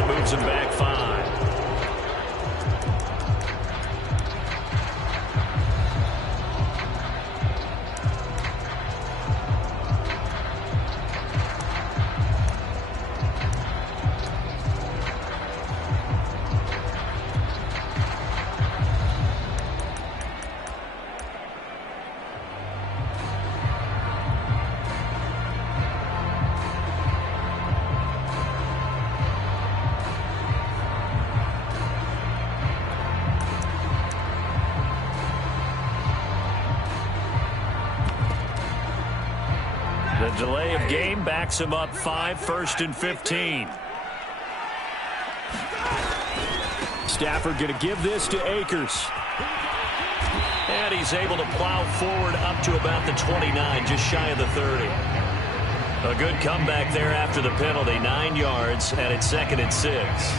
that moves him back 5. The delay of game backs him up 5, 1st and 15. Stafford going to give this to Akers. And he's able to plow forward up to about the 29, just shy of the 30. A good comeback there after the penalty, 9 yards, and it's 2nd and 6.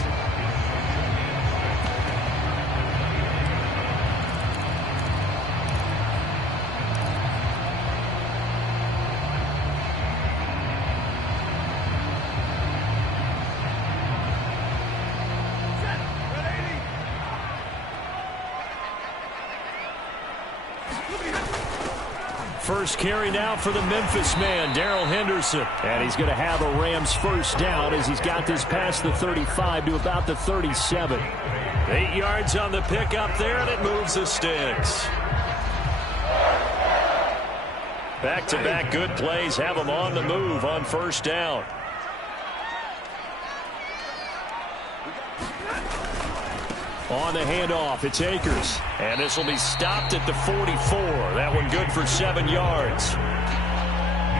First carry now for the Memphis man, Darrell Henderson. And he's going to have a Rams first down as he's got this past the 35 to about the 37. 8 yards on the pickup there, and it moves the sticks. Back-to-back good plays have them on the move on first down. On the handoff, it's Akers. And this will be stopped at the 44. That one good for 7 yards.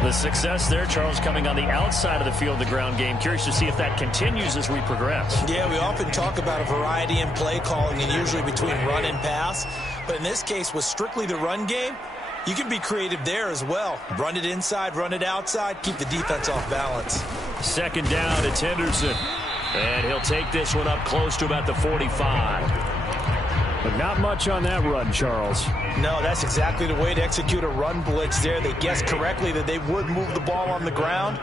The success there, Charles, coming on the outside of the field, the ground game. Curious to see if that continues as we progress. Yeah, we often talk about a variety in play calling and usually between run and pass. But in this case, with strictly the run game, you can be creative there as well. Run it inside, run it outside, keep the defense off balance. 2nd down, it's Henderson. And he'll take this one up close to about the 45. But not much on that run, Charles. No, that's exactly the way to execute a run blitz there. They guessed correctly that they would move the ball on the ground,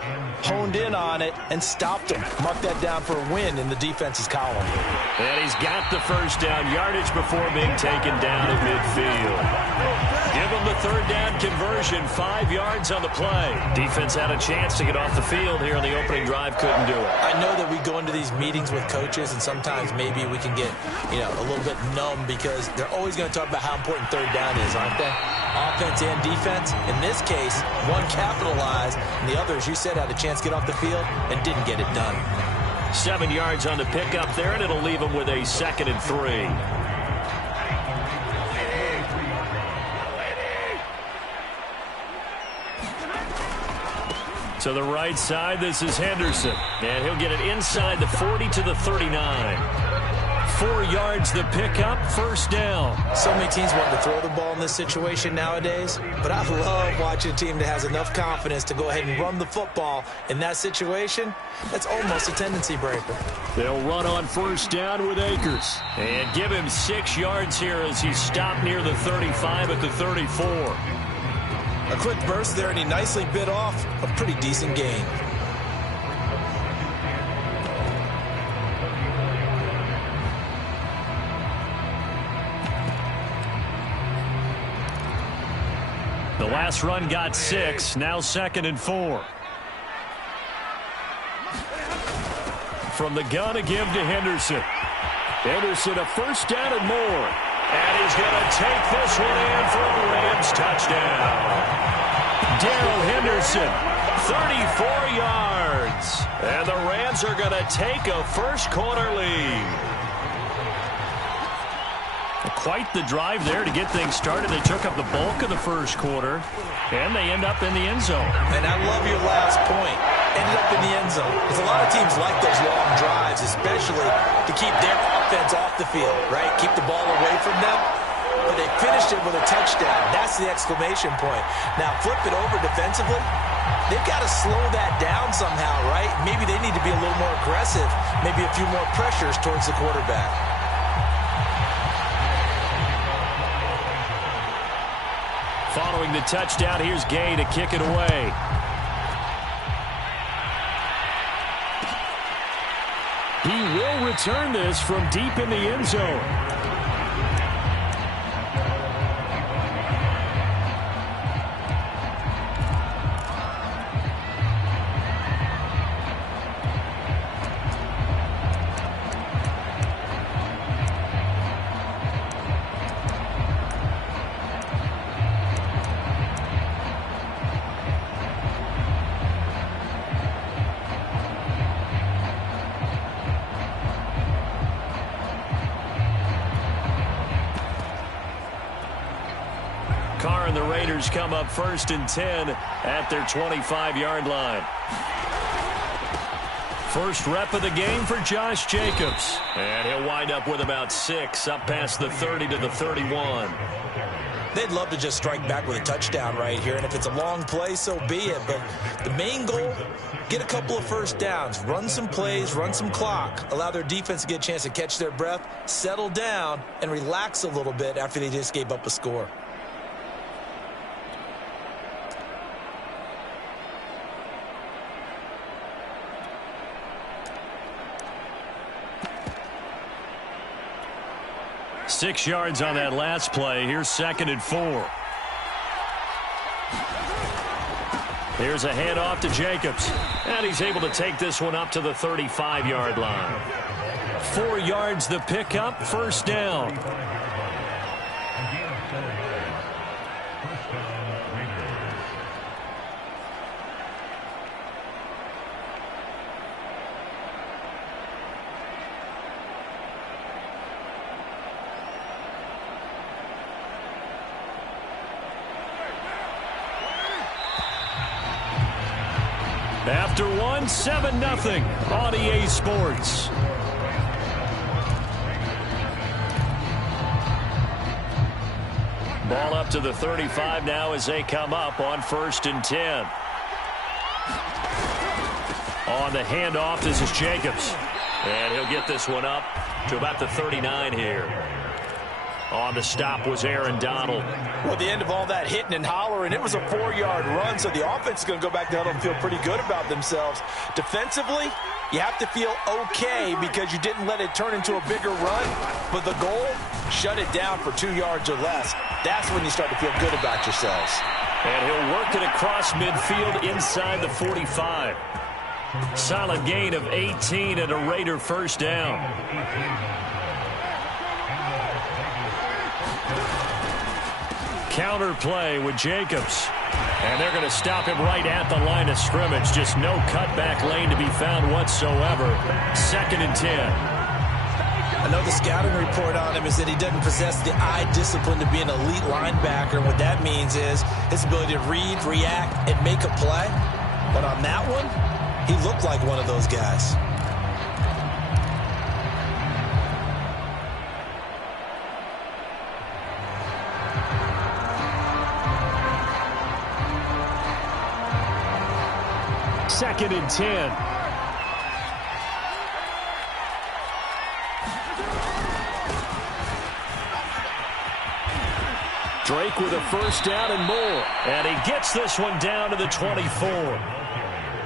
honed in on it, and stopped him. Mark that down for a win in the defense's column. And he's got the first down yardage before being taken down at midfield. Give him the 3rd down conversion, 5 yards on the play. Defense had a chance to get off the field here on the opening drive, couldn't do it. I know that we go into these meetings with coaches, and sometimes maybe we can get, a little bit numb because they're always going to talk about how important 3rd down is, aren't they? Offense and defense. In this case, one capitalized, and the other, as you said, had a chance to get off the field and didn't get it done. 7 yards on the pickup there, and it'll leave him with a 2nd and 3. To the right side, this is Henderson. And he'll get it inside the 40 to the 39. 4 yards the pickup, first down. So many teams want to throw the ball in this situation nowadays, but I love watching a team that has enough confidence to go ahead and run the football in that situation. That's almost a tendency breaker. They'll run on first down with Akers. And give him 6 yards here as he stopped near the 35 at the 34. A quick burst there, and he nicely bit off a pretty decent gain. The last run got 6, now 2nd and 4. From the gun, a give to Henderson. Henderson, a first down and more. And he's going to take this one in for a Rams touchdown. Darrell Henderson, 34 yards. And the Rams are going to take a first-quarter lead. Quite the drive there to get things started. They took up the bulk of the first quarter, and they end up in the end zone. And I love your last point. Ended up in the end zone. Because a lot of teams like those long drives, especially to keep their offense off the field, right? Keep the ball away from them. But they finished it with a touchdown. That's the exclamation point. Now, flip it over defensively. They've got to slow that down somehow, right? Maybe they need to be a little more aggressive. Maybe a few more pressures towards the quarterback. Following the touchdown, here's Gay to kick it away. He will return this from deep in the end zone. Carr and the Raiders come up 1st and 10 at their 25-yard line. First rep of the game for Josh Jacobs. And he'll wind up with about 6 up past the 30 to the 31. They'd love to just strike back with a touchdown right here, and if it's a long play, so be it. But the main goal, get a couple of first downs, run some plays, run some clock, allow their defense to get a chance to catch their breath, settle down, and relax a little bit after they just gave up a score. Six yards on that last play. Here's 2nd and 4. Here's a handoff to Jacobs. And he's able to take this one up to the 35-yard line. 4 yards the pickup, first down. After one, 7-0 on EA Sports. Ball up to the 35 now as they come up on 1st and 10. On the handoff, this is Jacobs. And he'll get this one up to about the 39 here. On the stop was Aaron Donald. Well, at the end of all that hitting and hollering, it was a 4-yard run, so the offense is going to go back to huddle and feel pretty good about themselves. Defensively, you have to feel okay because you didn't let it turn into a bigger run, but the goal, shut it down for 2 yards or less. That's when you start to feel good about yourselves. And he'll work it across midfield inside the 45. Solid gain of 18 and a Raider first down. Counter play with Jacobs. And they're going to stop him right at the line of scrimmage. Just no cutback lane to be found whatsoever. 2nd and 10. I know the scouting report on him is that he doesn't possess the eye discipline to be an elite linebacker. What that means is his ability to read, react, and make a play. But on that one, he looked like one of those guys. Second and 10. Drake with a first down and more. And he gets this one down to the 24.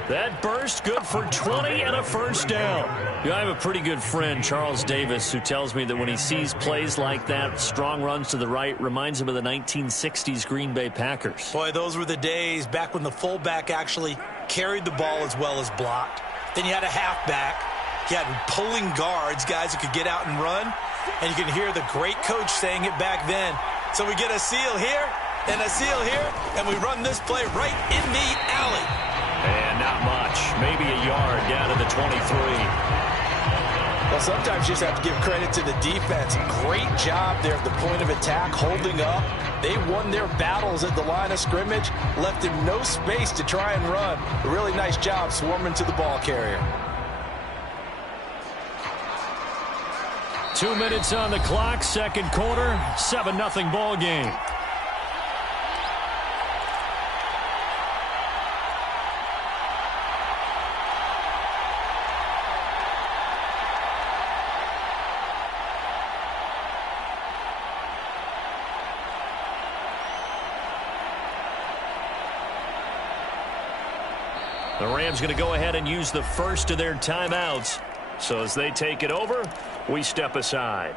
That burst good for 20 and a first down. I have a pretty good friend, Charles Davis, who tells me that when he sees plays like that, strong runs to the right, reminds him of the 1960s Green Bay Packers. Boy, those were the days back when the fullback actually carried the ball as well as blocked. Then you had a halfback. You had pulling guards, guys who could get out and run. And you can hear the great coach saying it back then. So we get a seal here and a seal here, and we run this play right in the alley. And not much. Maybe a yard down to the 23. Well, sometimes you just have to give credit to the defense. Great job there at the point of attack, holding up. They won their battles at the line of scrimmage, left him no space to try and run. A really nice job swarming to the ball carrier. 2 minutes on the clock, second quarter, 7-0 ball game. The Rams going to go ahead and use the first of their timeouts. So as they take it over, we step aside.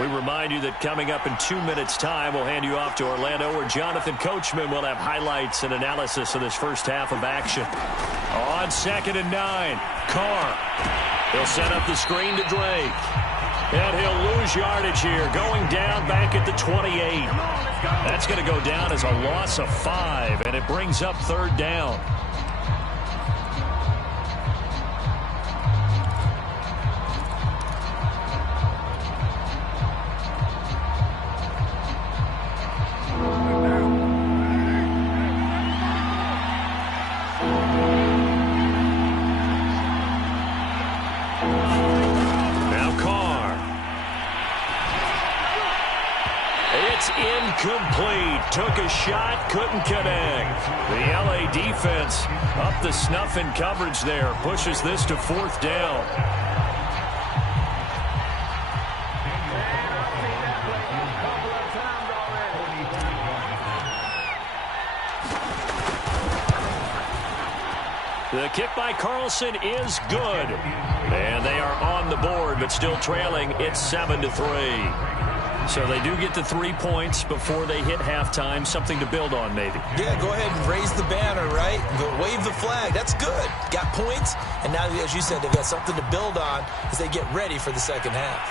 We remind you that coming up in 2 minutes' time, we'll hand you off to Orlando, where Jonathan Coachman will have highlights and analysis of this first half of action. On 2nd and 9, Carr. He'll set up the screen to Drake. And he'll lose yardage here, going down back at the 28. That's going to go down as a loss of 5, and it brings up 3rd down. Incomplete. Took a shot, couldn't connect. The LA defense up the snuff in coverage there. Pushes this to 4th down. The kick by Carlson is good. And they are on the board, but still trailing. It's 7-3. So they do get the 3 points before they hit halftime. Something to build on, maybe. Yeah, go ahead and raise the banner, right? Wave the flag. That's good. Got points, and now, as you said, they've got something to build on as they get ready for the second half.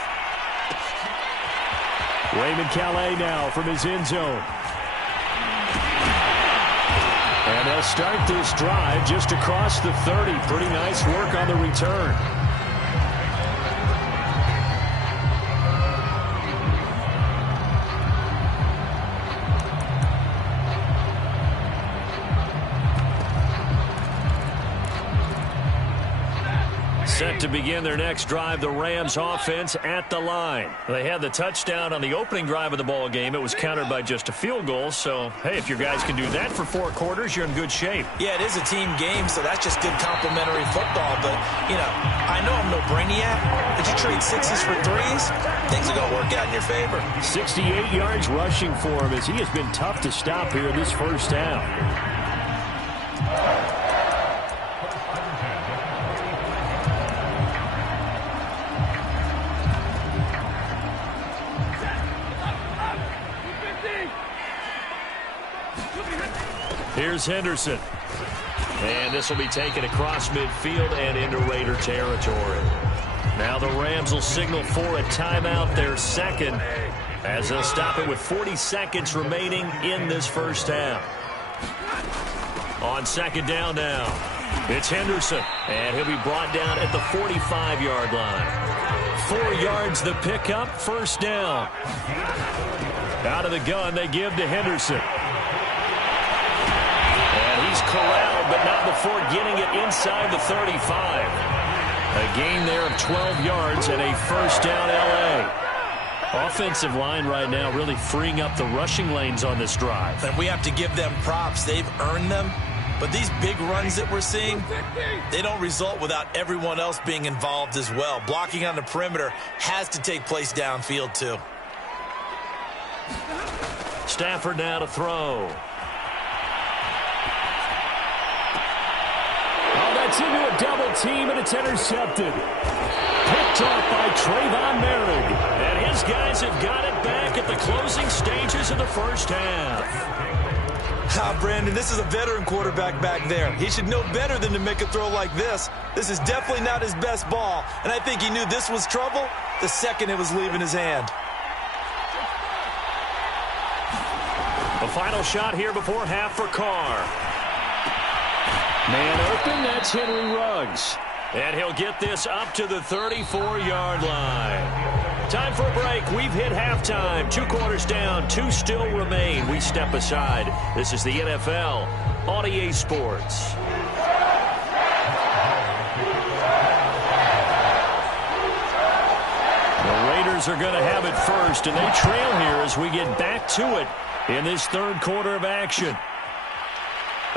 Raymond Calais now from his end zone. And they'll start this drive just across the 30. Pretty nice work on the return. Set to begin their next drive, the Rams offense at the line. They had the touchdown on the opening drive of the ball game. It was countered by just a field goal. So, hey, if your guys can do that for 4 quarters, you're in good shape. Yeah, it is a team game, so that's just good complimentary football. But, you know, I know I'm no brainiac. Did you trade 6s for 3s? Things are going to work out in your favor. 68 yards rushing for him as he has been tough to stop here in this first half. Here's Henderson. And this will be taken across midfield and into Raider territory. Now the Rams will signal for a timeout, their second, as they'll stop it with 40 seconds remaining in this first half. On 2nd down now, it's Henderson. And he'll be brought down at the 45-yard line. 4 yards the pickup, 1st down. Out of the gun, they give to Henderson. He's corralled, but not before getting it inside the 35. A gain there of 12 yards and a 1st down LA. Offensive line right now really freeing up the rushing lanes on this drive. And we have to give them props. They've earned them. But these big runs that we're seeing, they don't result without everyone else being involved as well. Blocking on the perimeter has to take place downfield too. Stafford now to throw. It's into a double team, and it's intercepted. Picked off by Trayvon Merrick. And his guys have got it back at the closing stages of the first half. Brandon, this is a veteran quarterback back there. He should know better than to make a throw like this. This is definitely not his best ball, and I think he knew this was trouble the second it was leaving his hand. The final shot here before half for Carr. Man open, that's Henry Ruggs. And he'll get this up to the 34-yard line. Time for a break. We've hit halftime. 2 quarters down, 2 still remain. We step aside. This is the NFL on EA Sports. The Raiders are going to have it first, and they trail here as we get back to it in this 3rd quarter of action.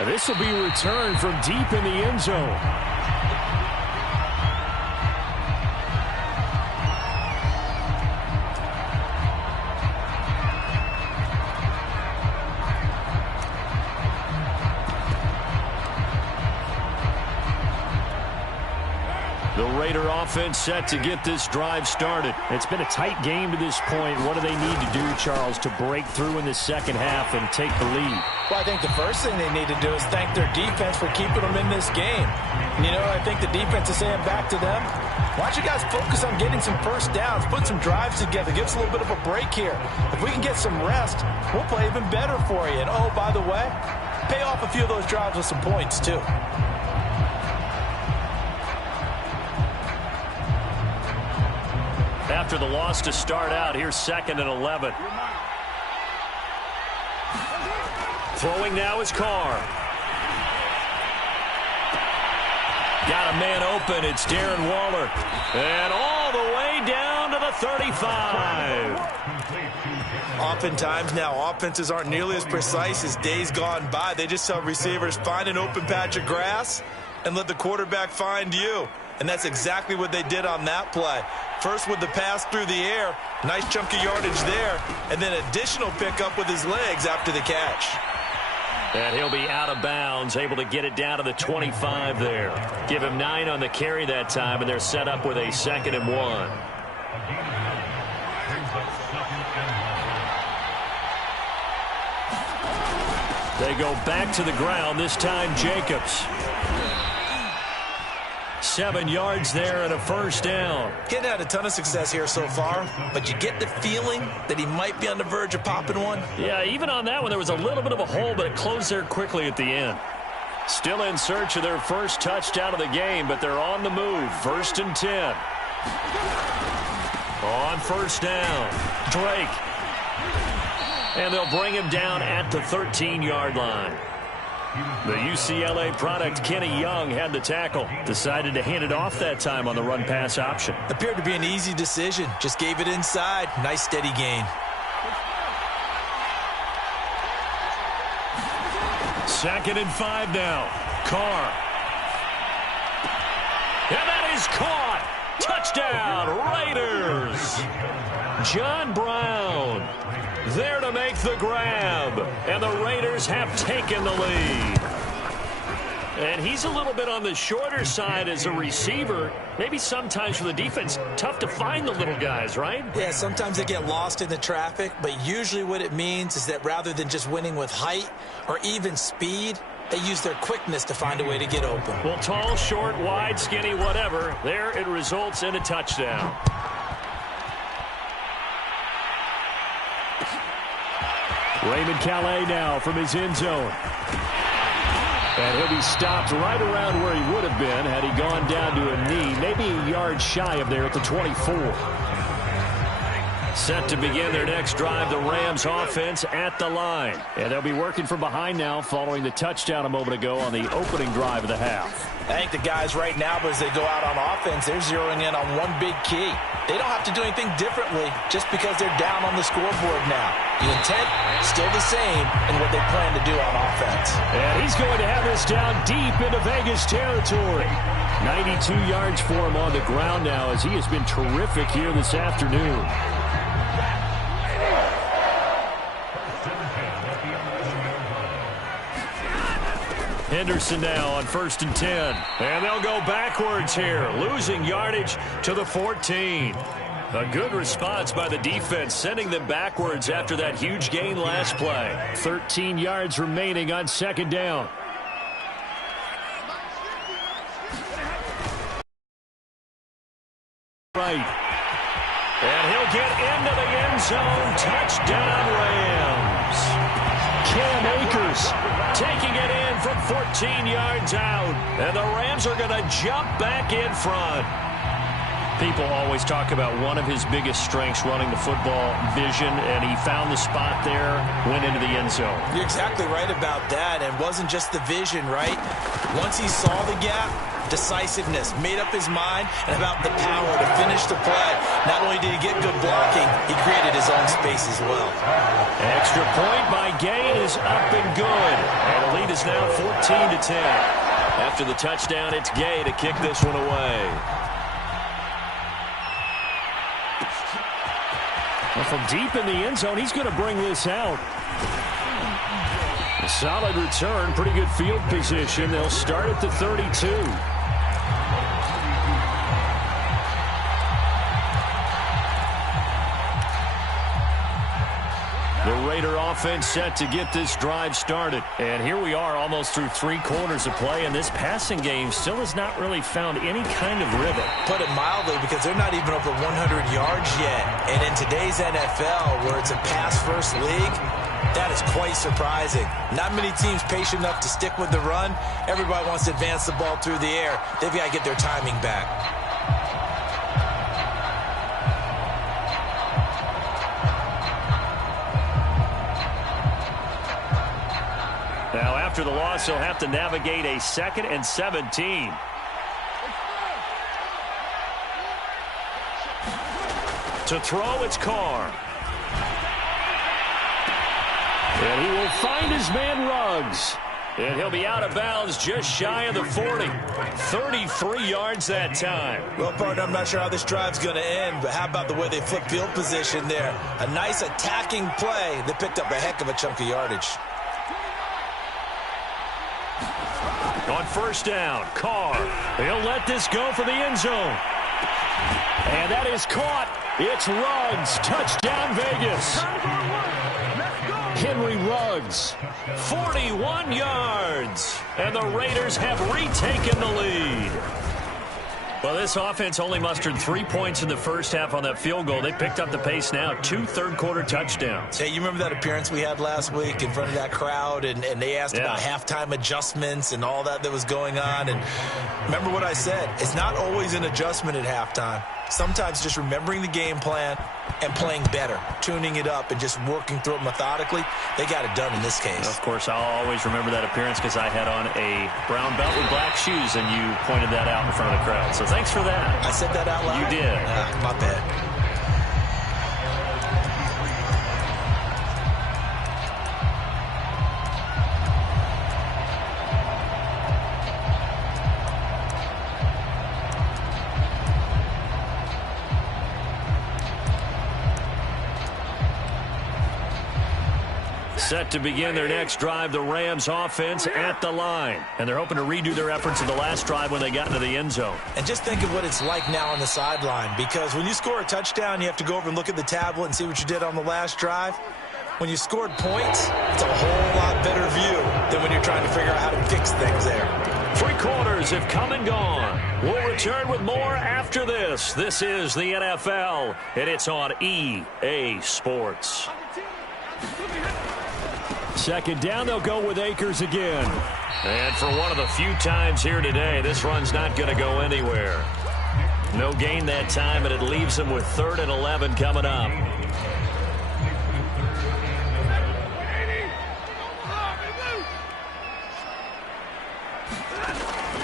This will be returned from deep in the end zone. Raider offense set to get this drive started. It's been a tight game to this point. What do they need to do, Charles, to break through in the second half and take the lead? Well, I think the first thing they need to do is thank their defense for keeping them in this game. And you know, I think the defense is saying back to them, why don't you guys focus on getting some first downs, put some drives together, give us a little bit of a break here. If we can get some rest, we'll play even better for you. And, oh, by the way, pay off a few of those drives with some points, too. After the loss to start out, here's 2nd and 11. Throwing now is Carr. Got a man open. It's Darren Waller. And all the way down to the 35. Oftentimes now, offenses aren't nearly as precise as days gone by. They just tell receivers, find an open patch of grass and let the quarterback find you. And that's exactly what they did on that play. First with the pass through the air, nice chunk of yardage there, and then additional pickup with his legs after the catch. And he'll be out of bounds, able to get it down to the 25 there. Give him 9 on the carry that time, and they're set up with a 2nd and 1. They go back to the ground, this time Jacobs. 7 yards there and a first down. Getting had a ton of success here so far, but you get the feeling that he might be on the verge of popping one. Yeah, even on that one, there was a little bit of a hole, but it closed there quickly at the end. Still in search of their first touchdown of the game, but they're on the move. 1st and 10. On first down, Drake. And they'll bring him down at the 13-yard line. The UCLA product, Kenny Young, had the tackle. Decided to hand it off that time on the run-pass option. Appeared to be an easy decision. Just gave it inside. Nice, steady gain. 2nd and 5 now. Carr. And that is caught. Touchdown, Raiders. John Brown there to make the grab. And the Raiders have taken the lead. And he's a little bit on the shorter side as a receiver. Maybe sometimes for the defense, tough to find the little guys, right? Yeah, sometimes they get lost in the traffic, but usually what it means is that rather than just winning with height or even speed, they use their quickness to find a way to get open. Well, tall, short, wide, skinny, whatever. There it results in a touchdown. Raymond Calais now from his end zone. And he'll be stopped right around where he would have been had he gone down to a knee, maybe a yard shy of there at the 24. Set to begin their next drive, the Rams offense at the line. And they'll be working from behind now following the touchdown a moment ago on the opening drive of the half. I think the guys right now, as they go out on offense, they're zeroing in on one big key. They don't have to do anything differently just because they're down on the scoreboard now. The intent, still the same in what they plan to do on offense. And he's going to have this down deep into Vegas territory. 92 yards for him on the ground now as he has been terrific here this afternoon. Henderson now on 1st and 10. And they'll go backwards here, losing yardage to the 14. A good response by the defense, sending them backwards after that huge gain last play. 13 yards remaining on 2nd down. Right. And he'll get into the end zone. Touchdown, Rams. Cam Akers taking it in from 14 yards out. And the Rams are going to jump back in front. People always talk about one of his biggest strengths running the football, vision, and he found the spot there, went into the end zone. You're exactly right about that, and it wasn't just the vision, right? Once he saw the gap, decisiveness, made up his mind, and about the power to finish the play. Not only did he get good blocking, he created his own space as well. Extra point by Gay is up and good. And the lead is now 14-10. After the touchdown, it's Gay to kick this one away. Well, from deep in the end zone, he's going to bring this out. A solid return, pretty good field position. They'll start at the 32. The Raider offense set to get this drive started. And here we are almost through 3 quarters of play, and this passing game still has not really found any kind of rhythm. Put it mildly, because they're not even over 100 yards yet. And in today's NFL, where it's a pass-first league, that is quite surprising. Not many teams patient enough to stick with the run. Everybody wants to advance the ball through the air. They've got to get their timing back. Now, after the loss, he'll have to navigate a 2nd and 17. To throw, it's Carr. And he will find his man Ruggs. And he'll be out of bounds just shy of the 40. 33 yards that time. Well, partner, I'm not sure how this drive's going to end, but how about the way they flip field position there? A nice attacking play that picked up a heck of a chunk of yardage. On first down, Carr. He'll let this go for the end zone. And that is caught. It's Ruggs. Touchdown, Vegas. Henry Ruggs, 41 yards. And the Raiders have retaken the lead. Well, this offense only mustered 3 points in the first half on that field goal. They picked up the pace now, 2 third-quarter touchdowns. Hey, you remember that appearance we had last week in front of that crowd, and they asked about halftime adjustments and all that was going on? And remember what I said, it's not always an adjustment at halftime. Sometimes just remembering the game plan and playing better, tuning it up and just working through it methodically, they got it done in this case. Of course, I'll always remember that appearance because I had on a brown belt with black shoes, and you pointed that out in front of the crowd. So thanks for that. I said that out loud? You did. My bad. Set to begin their next drive, the Rams offense at the line. And they're hoping to redo their efforts in the last drive when they got into the end zone. And just think of what it's like now on the sideline, because when you score a touchdown, you have to go over and look at the tablet and see what you did on the last drive. When you scored points, it's a whole lot better view than when you're trying to figure out how to fix things there. 3 quarters have come and gone. We'll return with more after this. This is the NFL, and it's on EA Sports. Second down, they'll go with Akers again. And for one of the few times here today, this run's not going to go anywhere. No gain that time, and it leaves them with 3rd and 11 coming up.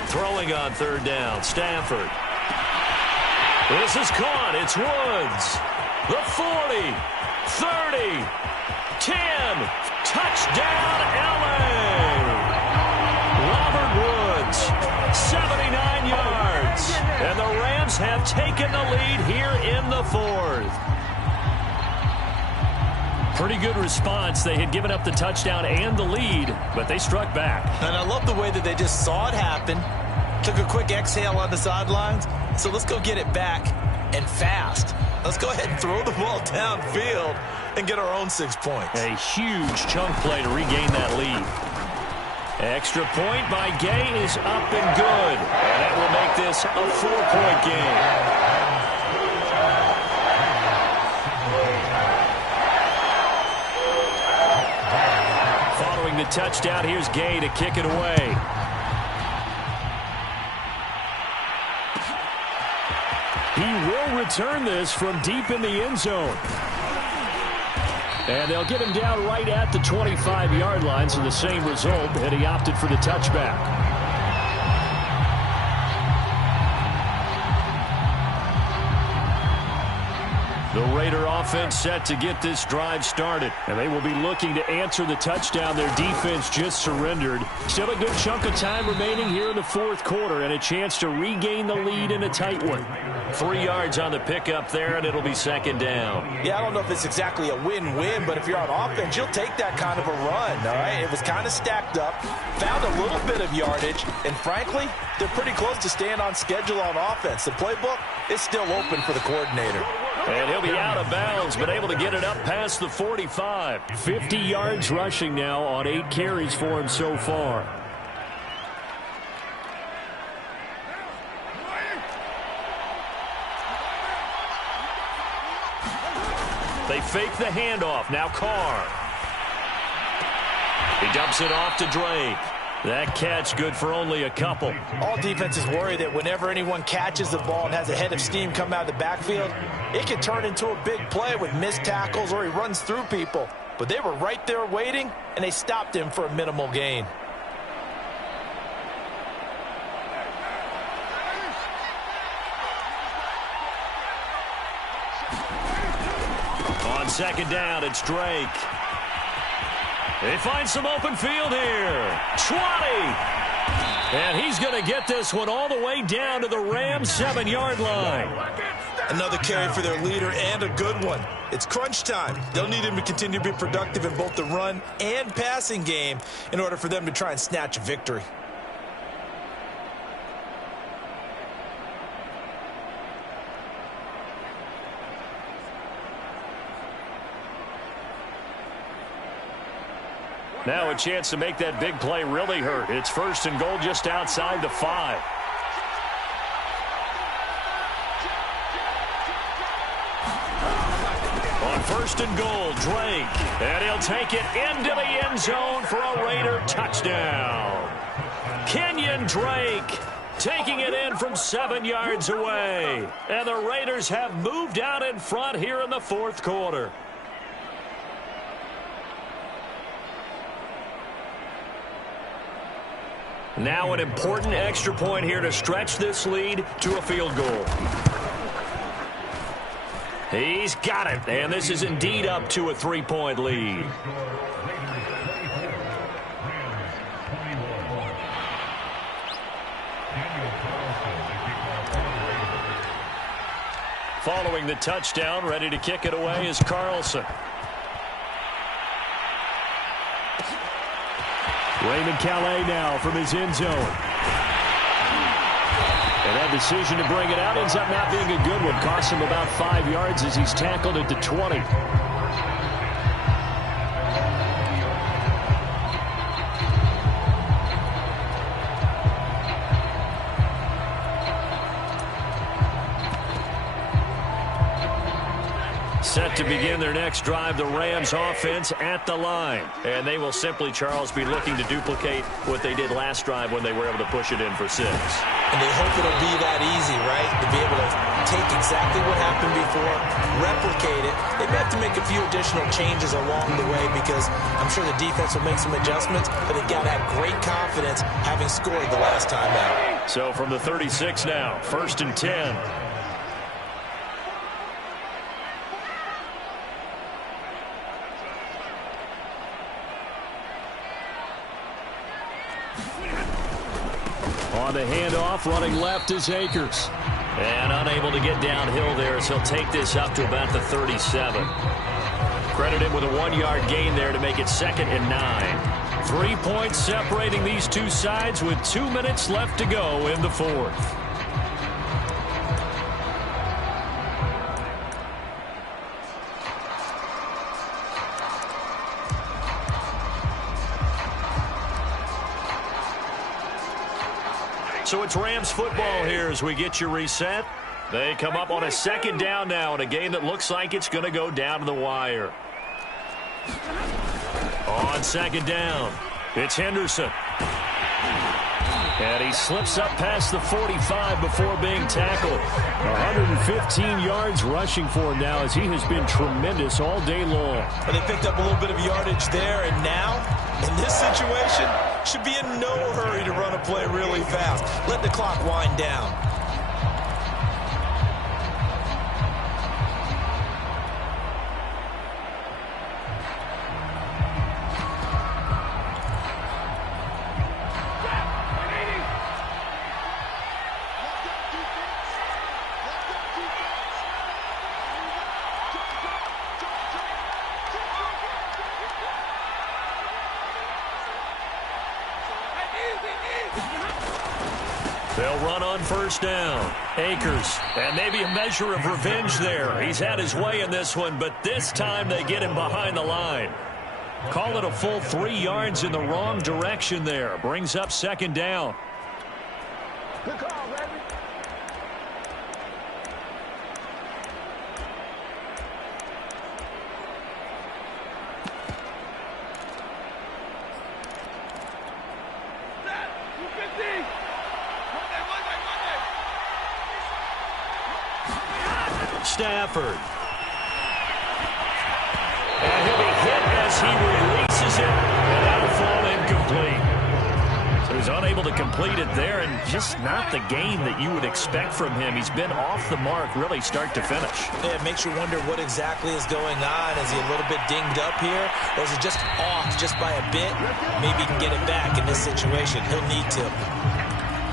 Throwing on 3rd down, Stafford. This is caught. It's Woods. The 40, 30, 10. Touchdown, L.A. Robert Woods, 79 yards. And the Rams have taken the lead here in the 4th. Pretty good response. They had given up the touchdown and the lead, but they struck back. And I love the way that they just saw it happen, took a quick exhale on the sidelines. So let's go get it back and fast. Let's go ahead and throw the ball downfield and get our own 6 points. A huge chunk play to regain that lead. Extra point by Gay is up and good. And that will make this a 4-point game. Following the touchdown, here's Gay to kick it away. He will return this from deep in the end zone. And they'll get him down right at the 25-yard line, so the same result, and he opted for the touchback. The Raider offense set to get this drive started. And they will be looking to answer the touchdown their defense just surrendered. Still a good chunk of time remaining here in the 4th quarter and a chance to regain the lead in a tight one. 3 yards on the pickup there, and it'll be 2nd down. Yeah, I don't know if it's exactly a win-win, but if you're on offense, you'll take that kind of a run, all right? It was kind of stacked up, found a little bit of yardage, and frankly, they're pretty close to staying on schedule on offense. The playbook is still open for the coordinator. And he'll be out of bounds, but able to get it up past the 45. 50 yards rushing now on 8 carries for him so far. They fake the handoff. Now Carr. He dumps it off to Drake. That catch good for only a couple. All defenses worry that whenever anyone catches the ball and has a head of steam come out of the backfield, it can turn into a big play with missed tackles or he runs through people. But they were right there waiting, and they stopped him for a minimal gain. On second down, it's Drake. They find some open field here. 20. And he's going to get this one all the way down to the Rams' 7-yard line. Another carry for their leader and a good one. It's crunch time. They'll need him to continue to be productive in both the run and passing game in order for them to try and snatch a victory. Now a chance to make that big play really hurt. It's 1st and goal just outside the 5. On 1st and goal, Drake. And he'll take it into the end zone for a Raider touchdown. Kenyon Drake taking it in from 7 yards away. And the Raiders have moved out in front here in the 4th quarter. Now an important extra point here to stretch this lead to a field goal. He's got it, and this is indeed up to a 3-point lead. Following the touchdown, ready to kick it away is Carlson. Raymond Calais now from his end zone. And that decision to bring it out ends up not being a good one. Costs him about 5 yards as he's tackled at the 20. Set to begin their next drive, the Rams offense at the line. And they will simply, Charles, be looking to duplicate what they did last drive when they were able to push it in for 6. And they hope it'll be that easy, right? To be able to take exactly what happened before, replicate it. They may have to make a few additional changes along the way because I'm sure the defense will make some adjustments, but they've got to have great confidence having scored the last time out. So from the 36 now, 1st and 10. On the handoff, running left is Akers. And unable to get downhill there as he'll take this up to about the 37. Credit him with a 1-yard gain there to make it 2nd and 9. 3 points separating these two sides with 2 minutes left to go in the 4th. So it's Rams football here as we get you reset. They come up on a 2nd down now in a game that looks like it's going to go down to the wire. On 2nd down, it's Henderson. And he slips up past the 45 before being tackled. 115 yards rushing for him now as he has been tremendous all day long. And they picked up a little bit of yardage there, and now, in this situation, should be in no hurry to run a play really fast. Let the clock wind down. They'll run on first down. Akers, and maybe a measure of revenge there. He's had his way in this one, but this time they get him behind the line. Call it a full 3 yards in the wrong direction there. Brings up second down. Good call, baby. Stafford. And he'll be hit as he releases it, and that'll fall incomplete. So he's unable to complete it there, and just not the game that you would expect from him. He's been off the mark really start to finish. Yeah, it makes you wonder what exactly is going on. Is he a little bit dinged up here, or is it just off just by a bit? Maybe he can get it back in this situation. He'll need to.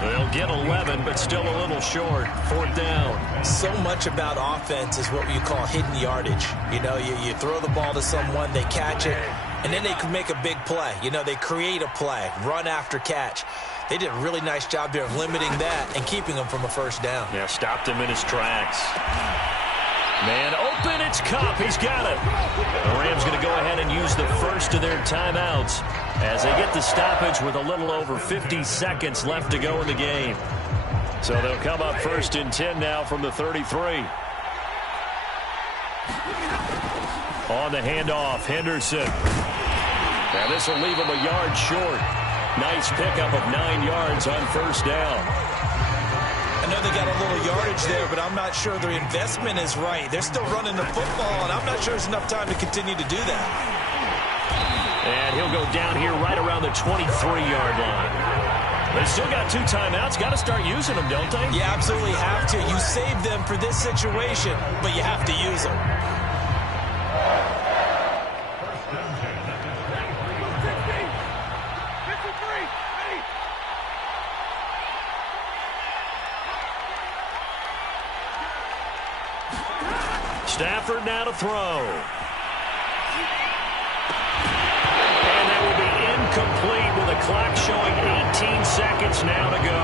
They'll get 11, but still a little short. Fourth down. So much about offense is what you call hidden yardage. You know, you throw the ball to someone, they catch it, and then they can make a big play. You know, they create a play, run after catch. They did a really nice job there of limiting that and keeping him from a first down. Yeah, stopped him in his tracks. Man open, it's Kupp. He's got it. The Rams going to go ahead and use the first of their timeouts as they get the stoppage with a little over 50 seconds left to go in the game. So they'll come up first and 10 now from the 33. On the handoff, Henderson. Now this will leave him a yard short. Nice pickup of 9 yards on first down. I know they got a little yardage there, but I'm not sure their investment is right. They're still running the football, and I'm not sure there's enough time to continue to do that. And he'll go down here right around the 23-yard line. They still got 2 timeouts. Got to start using them, don't they? You absolutely have to. You save them for this situation, but you have to use them. Stafford now to throw. And that will be incomplete with a clock showing 18 seconds now to go.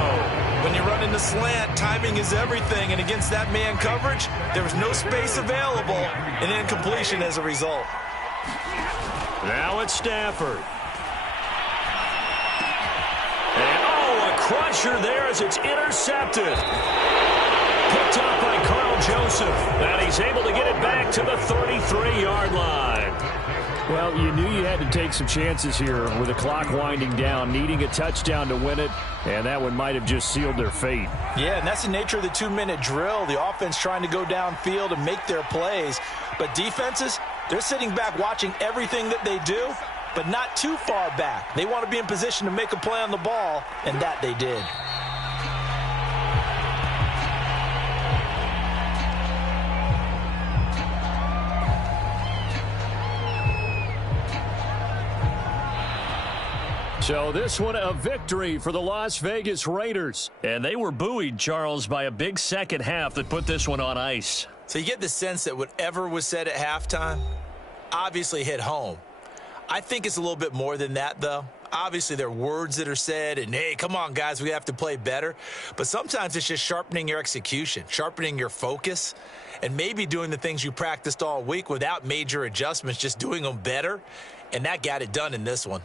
When you run into slant, timing is everything, and against that man coverage, there was no space available, and incompletion as a result. Now it's Stafford. And a crusher there as it's intercepted. Picked up by Carl Joseph, and he's able to get it back to the 33-yard line. Well, you knew you had to take some chances here with the clock winding down, needing a touchdown to win it, and that one might have just sealed their fate. Yeah, and that's the nature of the 2-minute drill. The offense trying to go downfield and make their plays, but defenses, they're sitting back watching everything that they do, but not too far back. They want to be in position to make a play on the ball, and that they did. So this one a victory for the Las Vegas Raiders. And they were buoyed, Charles, by a big second half that put this one on ice. So you get the sense that whatever was said at halftime obviously hit home. I think it's a little bit more than that, though. Obviously, there are words that are said, and, hey, come on, guys, we have to play better. But sometimes it's just sharpening your execution, sharpening your focus, and maybe doing the things you practiced all week without major adjustments, just doing them better. And that got it done in this one.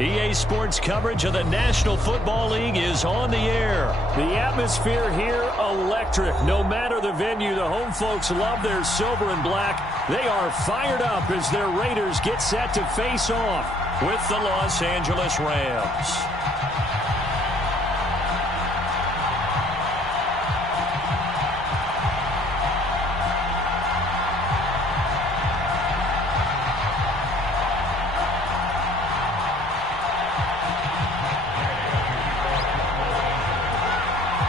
EA Sports coverage of the National Football League is on the air. The atmosphere here, electric. No matter the venue, the home folks love their silver and black. They are fired up as their Raiders get set to face off with the Los Angeles Rams.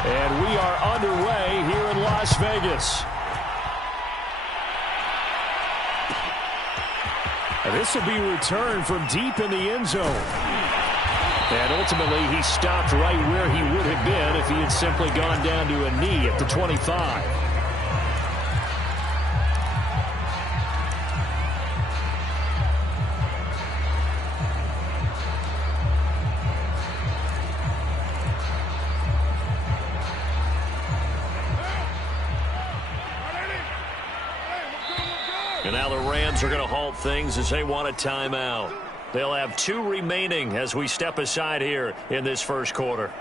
And we are underway here in Las Vegas. And this will be returned from deep in the end zone. And ultimately, he stopped right where he would have been if he had simply gone down to a knee at the 25. And now the Rams are going to halt things as they want a timeout. They'll have 2 remaining as we step aside here in this first quarter.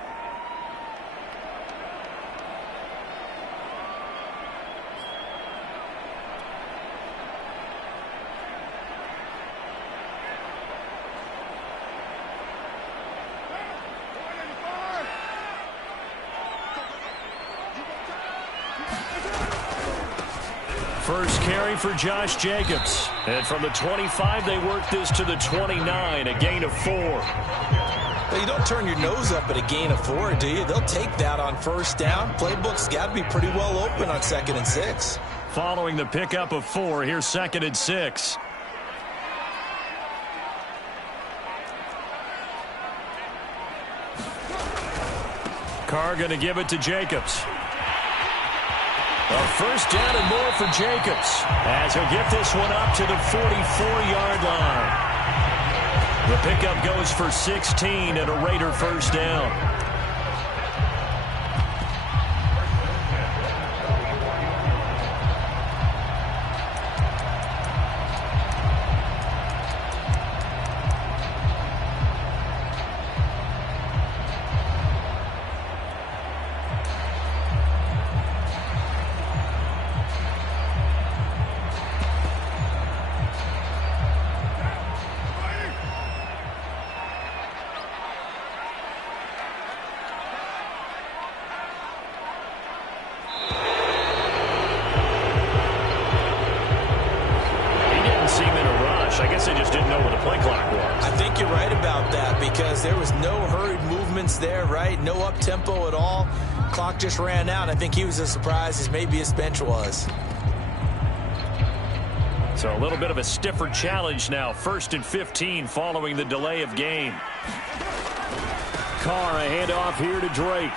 First carry for Josh Jacobs. And from the 25, they work this to the 29, a gain of 4. Well, you don't turn your nose up at a gain of 4, do you? They'll take that on first down. Playbook's got to be pretty well open on 2nd and 6. Following the pickup of 4, here's 2nd and 6. Carr going to give it to Jacobs. A first down and more for Jacobs as he'll get this one up to the 44-yard line. The pickup goes for 16 and a Raider first down. I guess they just didn't know where the play clock was. I think you're right about that because there was no hurried movements there, right? No up-tempo at all. Clock just ran out. I think he was as surprised as maybe his bench was. So a little bit of a stiffer challenge now. 1st and 15 following the delay of game. Carr, a handoff here to Drake.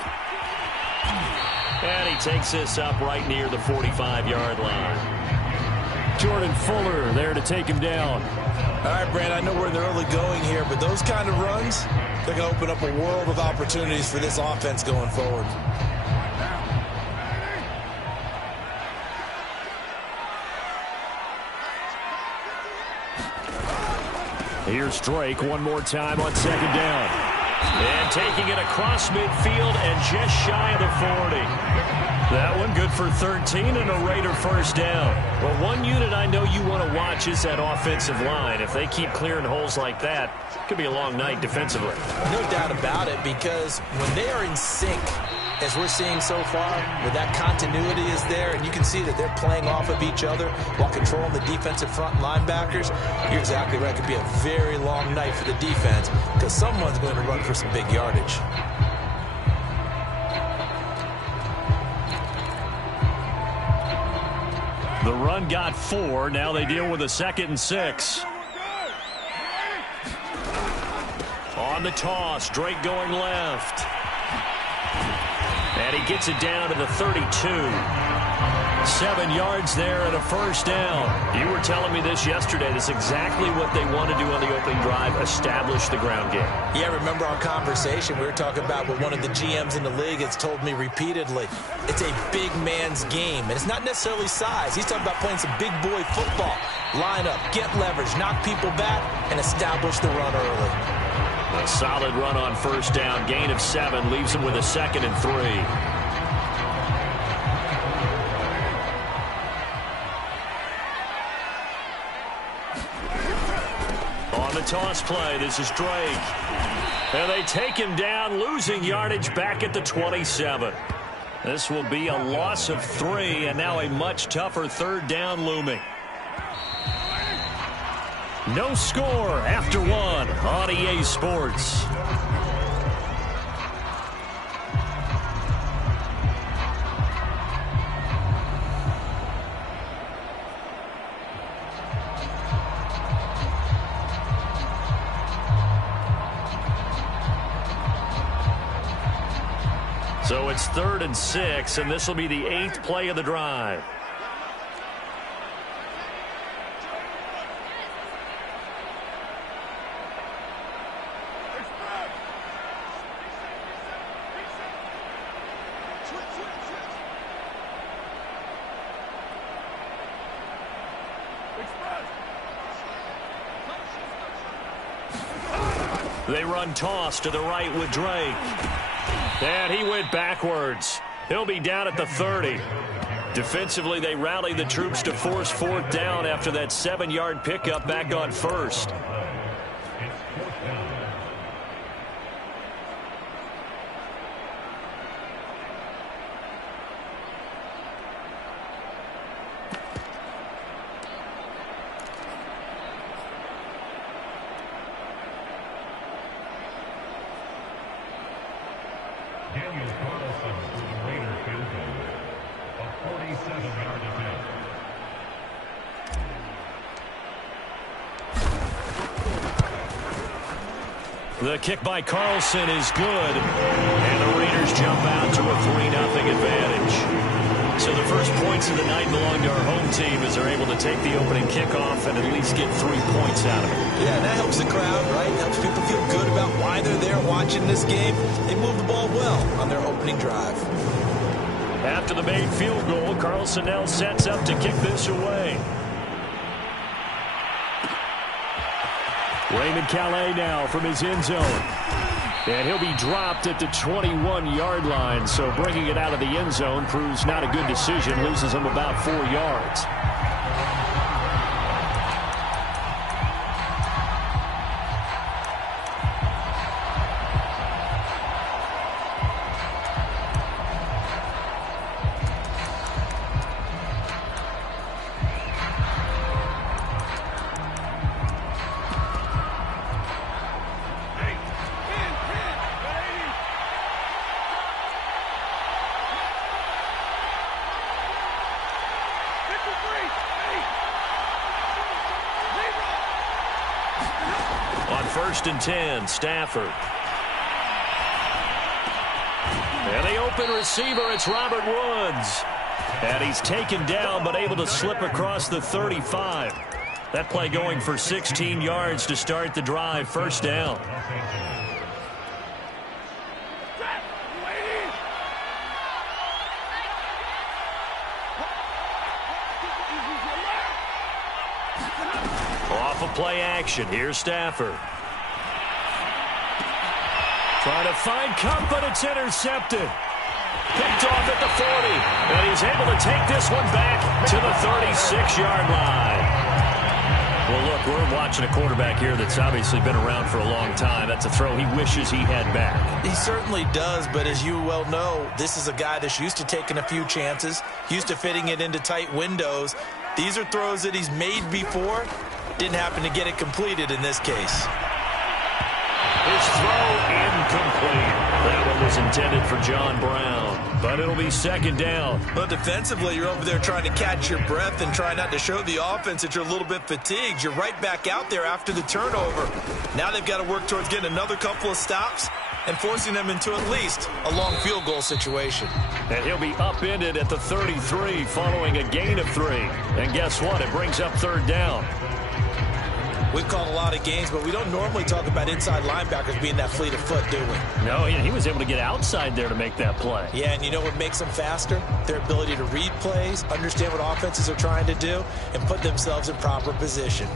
And he takes this up right near the 45-yard line. Jordan Fuller there to take him down. All right, Brand, I know we're in the early going here, but those kind of runs, they're going to open up a world of opportunities for this offense going forward. Here's Drake one more time on 2nd down. And taking it across midfield and just shy of the 40. That one good for 13 and a Raider first down. Well, one unit I know you want to watch is that offensive line. If they keep clearing holes like that, it could be a long night defensively. No doubt about it, because when they are in sync, as we're seeing so far, where that continuity is there, and you can see that they're playing off of each other while controlling the defensive front linebackers, you're exactly right. It could be a very long night for the defense because someone's going to run for some big yardage. The run got 4. Now they deal with a 2nd and 6. On the toss, Drake going left. And he gets it down to the 32. 7 yards there and a first down. You were telling me this yesterday. That's exactly what they want to do on the opening drive, establish the ground game. Yeah, remember our conversation. We were talking about what one of the GMs in the league has told me repeatedly. It's a big man's game, and it's not necessarily size. He's talking about playing some big boy football. Line up, get leverage, knock people back, and establish the run early. A solid run on first down. Gain of 7 leaves him with a 2nd and 3. On the toss play, this is Drake. And they take him down, losing yardage back at the 27. This will be a loss of 3, and now a much tougher 3rd down looming. No score after 1 on EA Sports. So it's 3rd and 6, and this will be the 8th play of the drive. They run toss to the right with Drake. And he went backwards. He'll be down at the 30. Defensively, they rally the troops to force 4th down after that 7-yard pickup back on 1st. The kick by Carlson is good, and the Raiders jump out to a 3-0 advantage. So the first points of the night belong to our home team as they're able to take the opening kickoff and at least get 3 points out of it. Yeah, and that helps the crowd, right? Helps people feel good about why they're there watching this game. They move the ball well on their opening drive. After the made field goal, Carlson now sets up to kick this away. Raymond Calais now from his end zone. And he'll be dropped at the 21-yard line, so bringing it out of the end zone proves not a good decision, loses him about 4 yards. On 1st and 10, Stafford. And the open receiver, it's Robert Woods. And he's taken down but able to slip across the 35. That play going for 16 yards to start the drive, 1st down. Off of play action, here's Stafford. Trying to find Cup, but it's intercepted. Picked off at the 40, and he's able to take this one back to the 36-yard line. Well, look, we're watching a quarterback here that's obviously been around for a long time. That's a throw he wishes he had back. He certainly does, but as you well know, this is a guy that's used to taking a few chances, used to fitting it into tight windows. These are throws that he's made before. Didn't happen to get it completed in this case. His throw incomplete. That one was intended for John Brown, but it'll be 2nd down. But defensively, you're over there trying to catch your breath and try not to show the offense that you're a little bit fatigued. You're right back out there after the turnover. Now they've got to work towards getting another couple of stops and forcing them into at least a long field goal situation. And he'll be upended at the 33 following a gain of 3. And guess what? It brings up 3rd down. We've called a lot of games, but we don't normally talk about inside linebackers being that fleet of foot, do we? No, he was able to get outside there to make that play. Yeah, and you know what makes them faster? Their ability to read plays, understand what offenses are trying to do, and put themselves in proper position.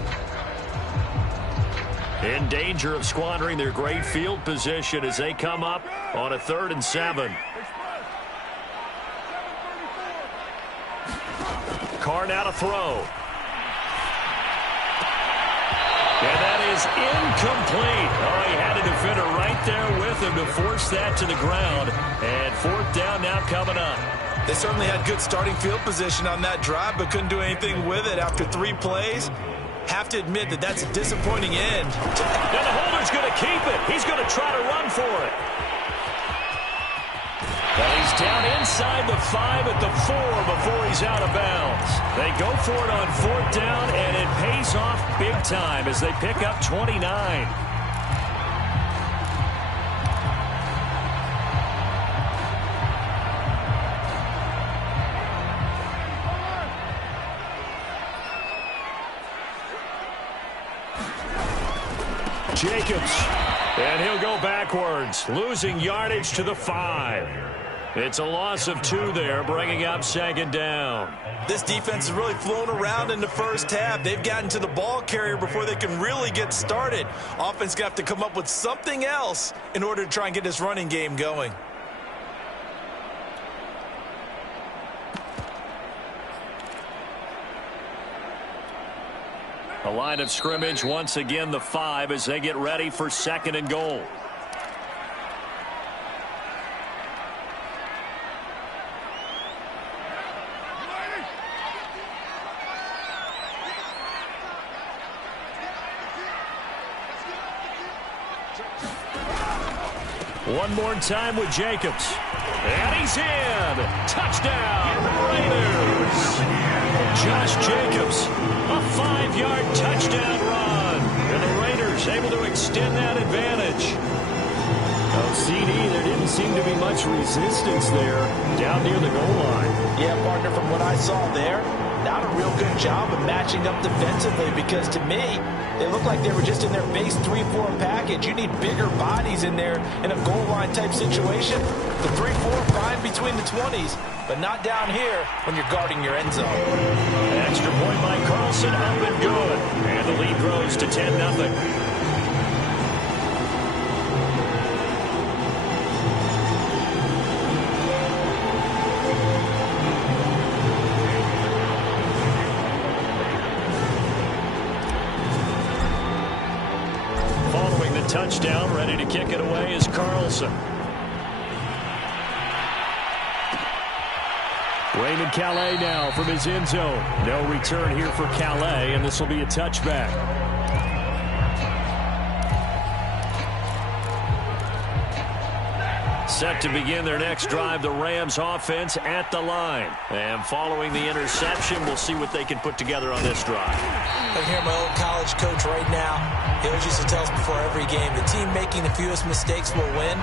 In danger of squandering their great field position as they come up on a 3rd and 7. Carr now to throw. And that is incomplete. Oh, he had a defender right there with him to force that to the ground. And 4th down now coming up. They certainly had good starting field position on that drive, but couldn't do anything with it after 3 plays. Have to admit that that's a disappointing end. And the holder's going to keep it. He's going to try to run for it. Well, he's down inside the 5 at the 4 before he's out of bounds. They go for it on 4th down, and it pays off big time as they pick up 29. Jacobs, and he'll go backwards, losing yardage to the 5. It's a loss of 2 there, bringing up 2nd down. This defense has really flown around in the first half. They've gotten to the ball carrier before they can really get started. Offense got to come up with something else in order to try and get this running game going. A line of scrimmage once again, the 5, as they get ready for 2nd and goal. One more time with Jacobs. And he's in. Touchdown, Raiders. Josh Jacobs, a 5-yard touchdown run. And the Raiders able to extend that advantage. Oh, CD, there didn't seem to be much resistance there down near the goal line. Yeah, partner, from what I saw there, not a real good job of matching up defensively, because to me, they look like they were just in their base 3-4 package. You need bigger bodies in there in a goal line type situation. The 3-4 fine between the 20s, but not down here when you're guarding your end zone. An extra point by Carlson, up and good. And the lead grows to 10-0. Touchdown, ready to kick it away is Carlson. Raymond Calais now from his end zone. No return here for Calais, and this will be a touchback. Set to begin their next drive, the Rams offense at the line. And following the interception, we'll see what they can put together on this drive. I hear my old college coach right now. He always used to tell us before every game, the team making the fewest mistakes will win.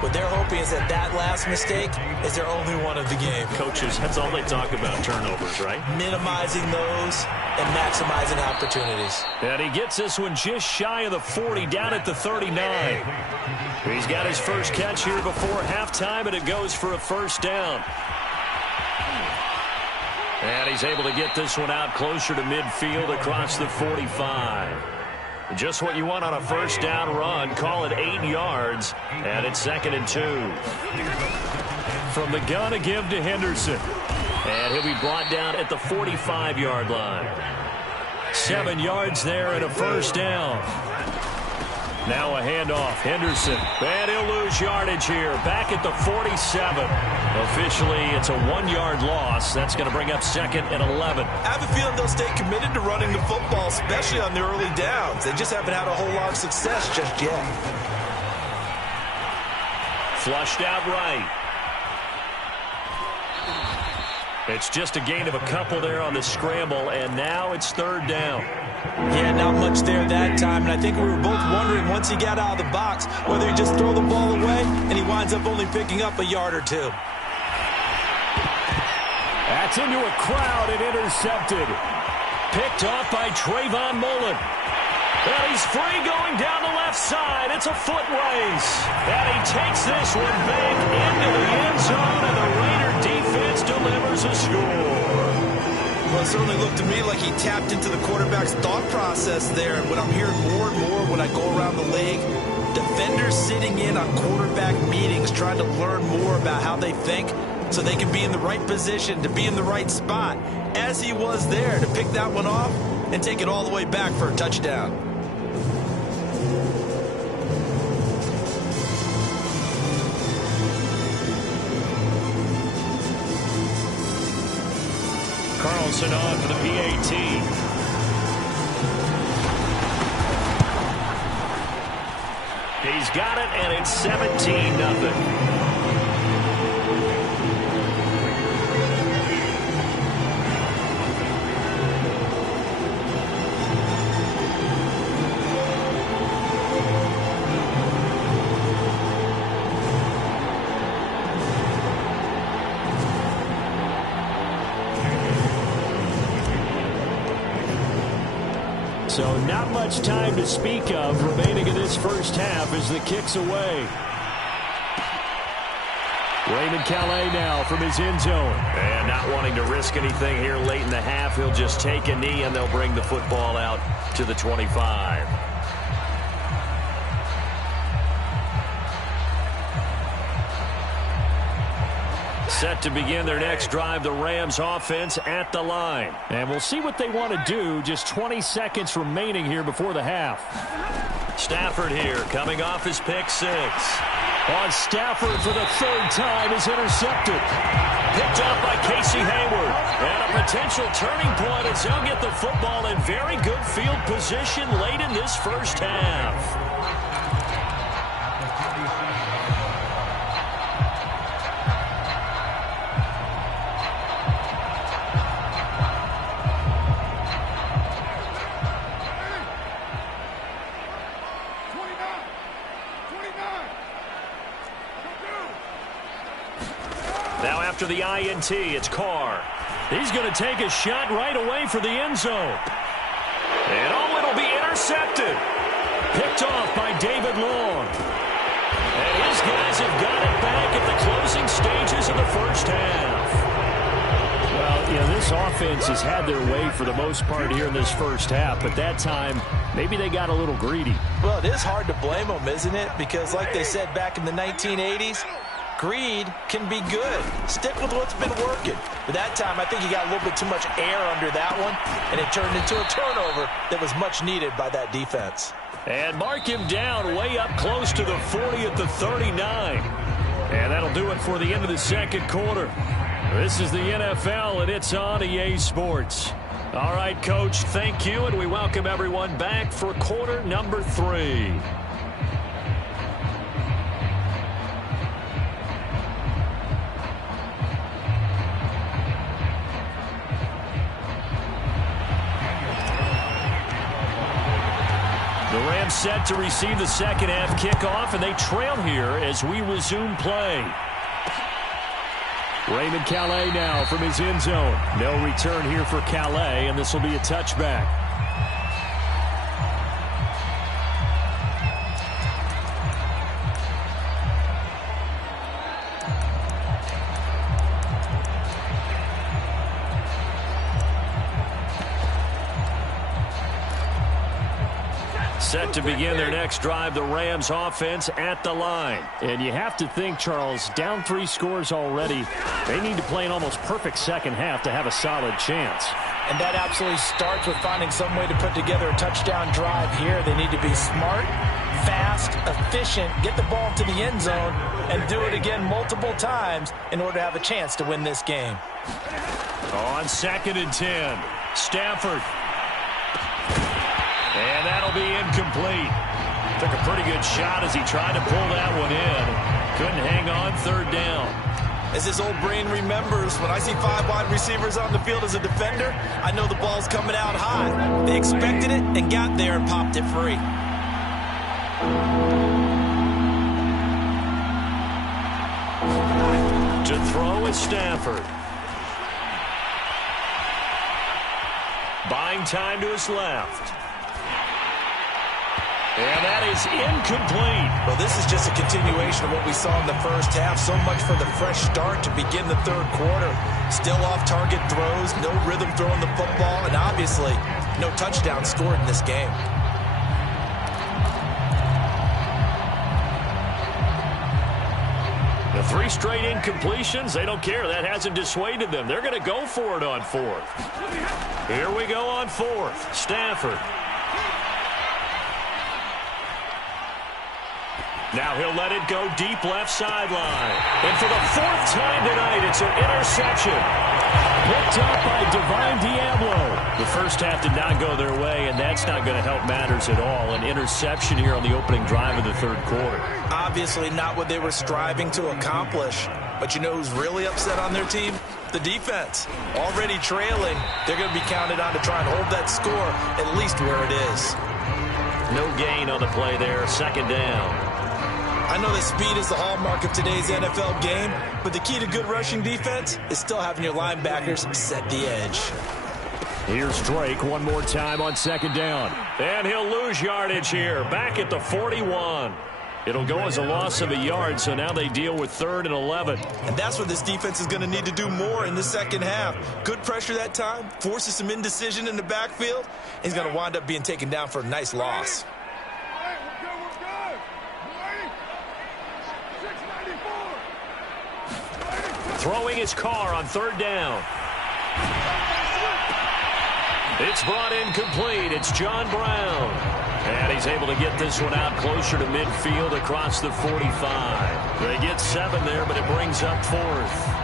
What they're hoping is that that last mistake is their only one of the game. Coaches, that's all they talk about, turnovers, right? Minimizing those and maximizing opportunities. And he gets this one just shy of the 40, down at the 39. He's got his first catch here before halftime, and it goes for a 1st down. And he's able to get this one out closer to midfield across the 45. Just what you want on a 1st down run. Call it 8 yards, and it's 2nd and 2. From the gun, a give to Henderson. And he'll be brought down at the 45-yard line. 7 yards there and a 1st down. Now a handoff. Henderson. And he'll lose yardage here. Back at the 47. Officially, it's a 1-yard loss. That's going to bring up 2nd and 11. I have a feeling they'll stay committed to running the football, especially on the early downs. They just haven't had a whole lot of success just yet. Flushed out right. It's just a gain of a couple there on the scramble, and now it's 3rd down. Yeah, not much there that time, and I think we were both wondering once he got out of the box whether he'd just throw the ball away, and he winds up only picking up a yard or 2. That's into a crowd and intercepted. Picked off by Trayvon Mullen. And he's free going down the left side. It's a foot race. And he takes this one back into the end zone, and the Raider defense delivers a score. Well, it certainly looked to me like he tapped into the quarterback's thought process there. And what I'm hearing more and more when I league, defenders sitting in on quarterback meetings trying to learn more about how they think so they can be in the right position to be in the right spot, as he was there to pick that one off and take it all the way back for a touchdown. Carlson on for the PAT. He's got it, and it's 17-0. So not much time to speak of remaining in this first half as the kick's away. Raymond Calais now from his end zone. And not wanting to risk anything here late in the half, he'll just take a knee and they'll bring the football out to the 25. Set to begin their next drive, the Rams offense at the line. And we'll see what they want to do. Just 20 seconds remaining here before the half. Stafford here, coming off his pick six. On Stafford for the third time is intercepted. Picked up by Casey Hayward. And a potential turning point as he'll get the football in very good field position late in this first half. Now after the INT, it's Carr. He's going to take a shot right away for the end zone. And oh, it'll be intercepted. Picked off by David Long. And his guys have got it back at the closing stages of the first half. Well, you know, this offense has had their way for the most part here in this first half, but that time, maybe they got a little greedy. Well, it is hard to blame them, isn't it? Because like they said back in the 1980s, greed can be good. Stick with what's been working. But that time, I think he got a little bit too much air under that one, and it turned into a turnover that was much needed by that defense. And mark him down way up close to the 40 at the 39. And that'll do it for the end of the second quarter. This is the NFL, and it's on EA Sports. All right, Coach, thank you, and we welcome everyone back for quarter number 3. The Rams set to receive the second half kickoff, and they trail here as we resume play. Raymond Calais now from his end zone. No return here for Calais, and this will be a touchback. Set to begin their next drive, the Rams offense at the line. And you have to think, Charles, down 3 scores already. They need to play an almost perfect second half to have a solid chance. And that absolutely starts with finding some way to put together a touchdown drive here. They need to be smart, fast, efficient, get the ball to the end zone, and do it again multiple times in order to have a chance to win this game. On 2nd and 10, Stafford. And that'll be incomplete. Took a pretty good shot as he tried to pull that one in. Couldn't hang on, 3rd down. As his old brain remembers, when I see 5 wide receivers on the field as a defender, I know the ball's coming out high. They expected it and got there and popped it free. To throw is Stafford. Buying time to his left. And that is incomplete. Well, this is just a continuation of what we saw in the first half. So much for the fresh start to begin the 3rd quarter. Still off-target throws, no rhythm throwing the football, and obviously no touchdown scored in this game. 3 straight incompletions. They don't care. That hasn't dissuaded them. They're going to go for it on 4th. Here we go on 4th. Stafford. Now he'll let it go deep left sideline. And for the 4th time tonight, it's an interception. Picked up by Divine Diablo. The first half did not go their way, and that's not going to help matters at all. An interception here on the opening drive of the 3rd quarter. Obviously not what they were striving to accomplish. But you know who's really upset on their team? The defense. Already trailing, they're going to be counted on to try and hold that score at least where it is. No gain on the play there. 2nd down. I know that speed is the hallmark of today's NFL game, but the key to good rushing defense is still having your linebackers set the edge. Here's Drake one more time on 2nd down. And he'll lose yardage here, back at the 41. It'll go as a loss of a yard, so now they deal with 3rd and 11. And that's what this defense is going to need to do more in the 2nd half. Good pressure that time, forces some indecision in the backfield. He's going to wind up being taken down for a nice loss. Throwing his car on 3rd down. It's brought in complete. It's John Brown. And he's able to get this one out closer to midfield across the 45. They get 7 there, but it brings up 4th.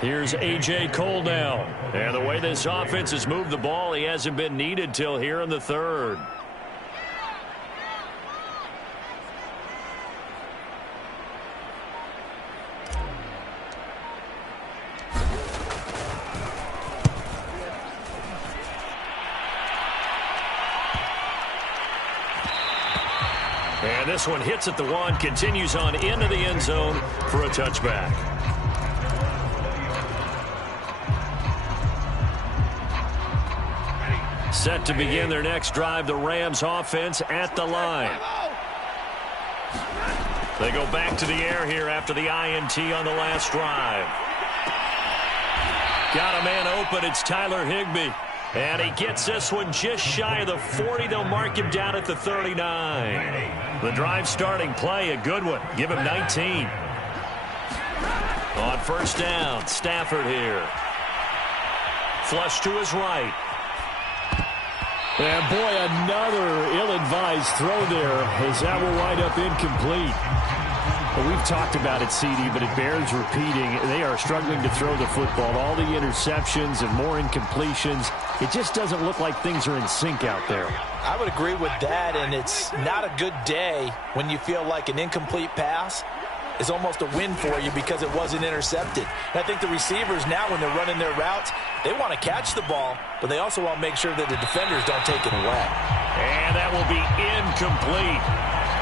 Here's A.J. Cole now. And the way this offense has moved the ball, he hasn't been needed till here in the 3rd. And this one hits at the 1, continues on into the end zone for a touchback. Set to begin their next drive, the Rams offense at the line. They go back to the air here after the INT on the last drive. Got a man open, it's Tyler Higbee. And he gets this one just shy of the 40. They'll mark him down at the 39. The drive starting play, a good one. Give him 19. On 1st down, Stafford here. Flush to his right. And boy, another ill-advised throw there as that will wind up incomplete. Well, we've talked about it, CD, but it bears repeating. They are struggling to throw the football. All the interceptions and more incompletions. It just doesn't look like things are in sync out there. I would agree with that, and it's not a good day when you feel like an incomplete pass is almost a win for you because it wasn't intercepted. And I think the receivers now, when they're running their routes, they want to catch the ball, but they also want to make sure that the defenders don't take it away. And that will be incomplete.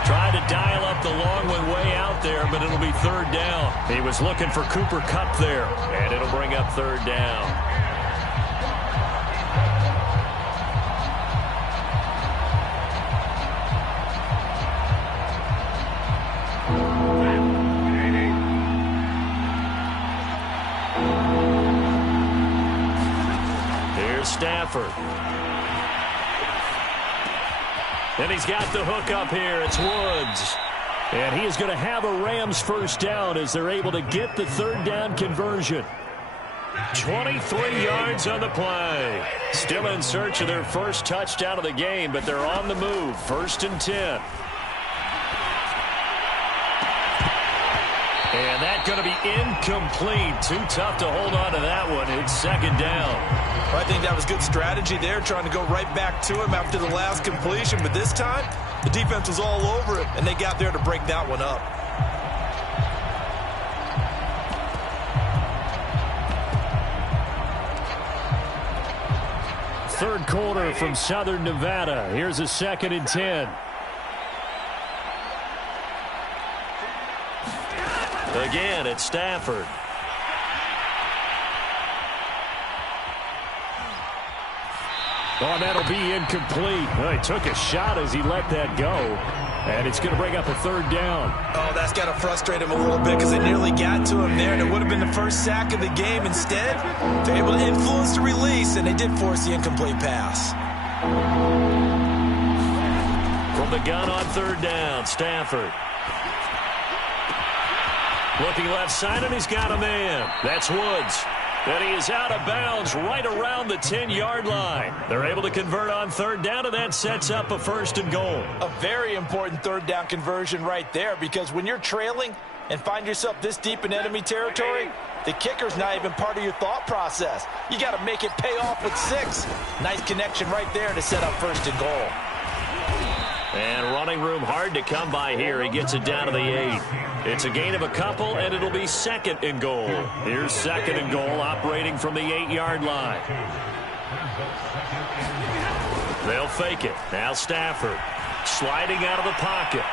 Tried to dial up the long one way out there, but it'll be 3rd down. He was looking for Cooper Kupp there, and it'll bring up 3rd down. Stafford. And he's got the hook up here. It's Woods. And he is going to have a Rams 1st down as they're able to get the 3rd down conversion. 23 yards on the play. Still in search of their first touchdown of the game, but they're on the move. 1st and 10. And that's going to be incomplete. Too tough to hold on to that one. It's 2nd down. Well, I think that was good strategy there, trying to go right back to him after the last completion. But this time, the defense was all over it, and they got there to break that one up. Third quarter from Southern Nevada. Here's a 2nd and 10. Again, it's Stafford. Oh, that'll be incomplete. Well, he took a shot as he let that go. And it's going to bring up a third down. Oh, that's got to frustrate him a little bit because they nearly got to him there, and it would have been the first sack of the game. Instead, they're able to influence the release, and they did force the incomplete pass. From the gun on third down, Stafford. Looking left side, and he's got a man. That's Woods. And he is out of bounds right around the 10-yard line. They're able to convert on third down, and that sets up a first and goal. A very important third down conversion right there, because when you're trailing and find yourself this deep in enemy territory, the kicker's not even part of your thought process. You got to make it pay off with 6. Nice connection right there to set up first and goal. And running room hard to come by here. He gets it down to the 8. It's a gain of a couple, and it'll be second and goal. Here's second and goal, operating from the 8-yard line. They'll fake it. Now Stafford sliding out of the pocket.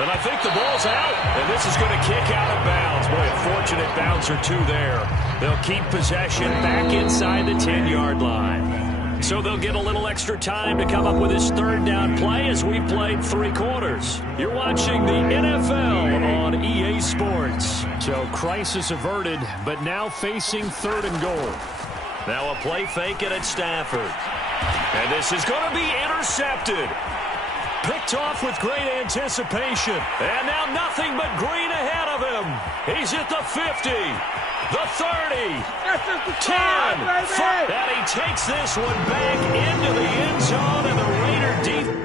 And I think the ball's out, and this is going to kick out of bounds. Boy, a fortunate bounce or two there. They'll keep possession back inside the 10-yard line. So they'll get a little extra time to come up with his third down play as we played 3 quarters. You're watching the NFL on EA Sports. So crisis averted, but now facing third and goal. Now a play fake it at Stafford. And this is going to be intercepted. Picked off with great anticipation. And now nothing but green ahead of him. He's at the 50. The 30, 10, and he takes this one back into the end zone, and the Raider defense.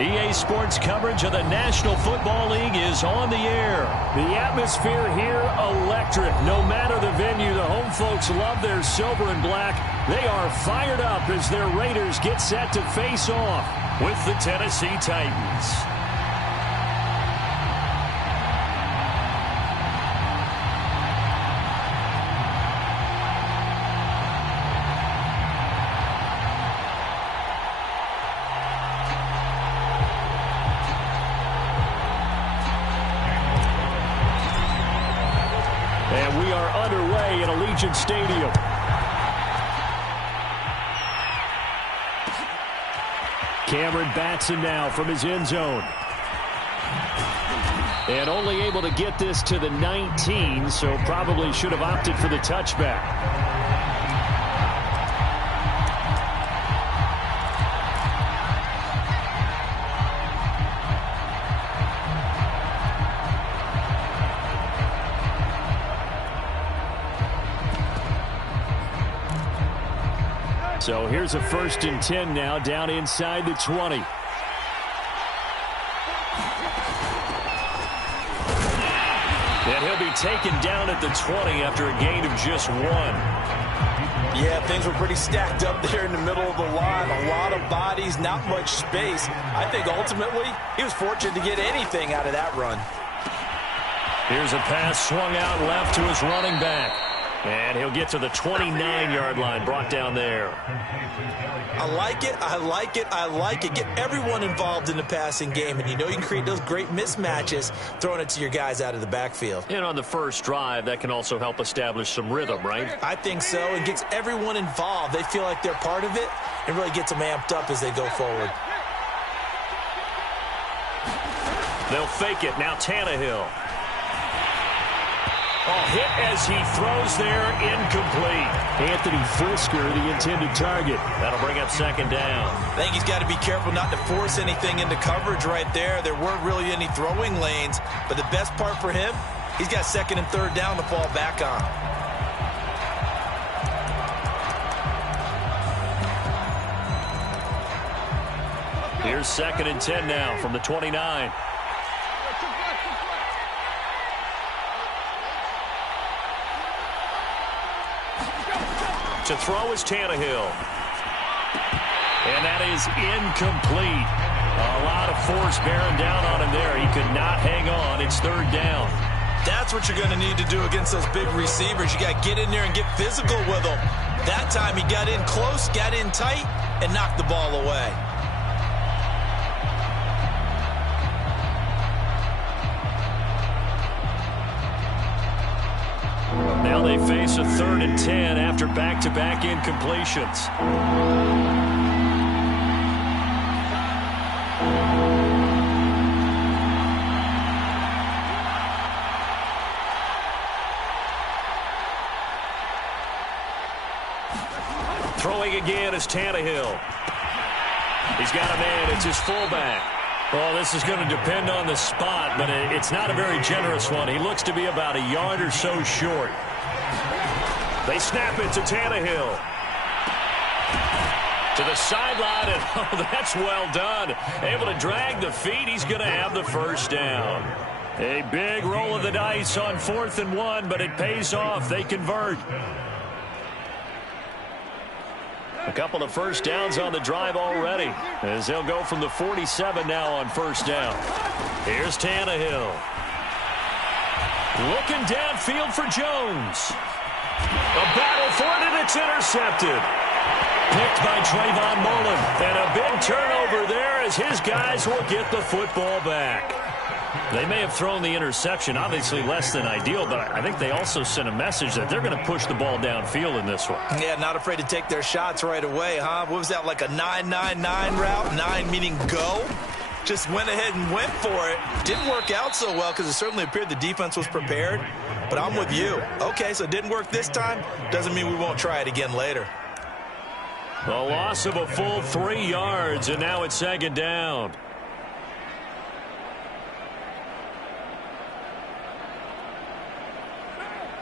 EA Sports coverage of the National Football League is on the air. The atmosphere here, electric. No matter the venue, the home folks love their silver and black. They are fired up as their Raiders get set to face off with the Tennessee Titans. And we are underway in Allegiant Stadium. Cameron Batson now from his end zone. And only able to get this to the 19, so probably should have opted for the touchback. So here's a 1st and 10 now, down inside the 20. And he'll be taken down at the 20 after a gain of just 1. Yeah, things were pretty stacked up there in the middle of the line. A lot of bodies, not much space. I think ultimately he was fortunate to get anything out of that run. Here's a pass swung out left to his running back. And he'll get to the 29-yard line, brought down there. I like it, I like it, I like it. Get everyone involved in the passing game, and you know you can create those great mismatches throwing it to your guys out of the backfield. And on the first drive, that can also help establish some rhythm, right? I think so. It gets everyone involved. They feel like they're part of it and really gets them amped up as they go forward. They'll fake it. Now Tannehill. Hit as he throws there, incomplete. Anthony Frisker, the intended target. That'll bring up 2nd down. I think he's got to be careful not to force anything into coverage right there. There weren't really any throwing lanes, but the best part for him, he's got 2nd and 3rd down to fall back on. Here's 2nd and 10 now from the 29. To throw is Tannehill. And that is incomplete. A lot of force bearing down on him there. He could not hang on. It's 3rd down. That's what you're going to need to do against those big receivers. You got to get in there and get physical with them. That time he got in close, got in tight, and knocked the ball away. Now they face a 3rd and 10 after back-to-back incompletions. Throwing again is Tannehill. He's got a man. It's his fullback. Well, this is going to depend on the spot, but it's not a very generous one. He looks to be about a yard or so short. They snap it to Tannehill. To the sideline, and oh, that's well done. Able to drag the feet. He's going to have the 1st down. A big roll of the dice on 4th and 1, but it pays off. They convert. A couple of 1st downs on the drive already, as they'll go from the 47 now on 1st down. Here's Tannehill. Looking downfield for Jones. A battle for it, and it's intercepted. Picked by Trayvon Mullen. And a big turnover there as his guys will get the football back. They may have thrown the interception, obviously less than ideal, but I think they also sent a message that they're going to push the ball downfield in this one. Yeah, not afraid to take their shots right away, huh? What was that, like a 9-9-9 route? 9 meaning go? Just went ahead and went for it. Didn't work out so well because it certainly appeared the defense was prepared. But I'm with you. Okay, so it didn't work this time. Doesn't mean we won't try it again later. A loss of a full 3 yards, and now it's 2nd down.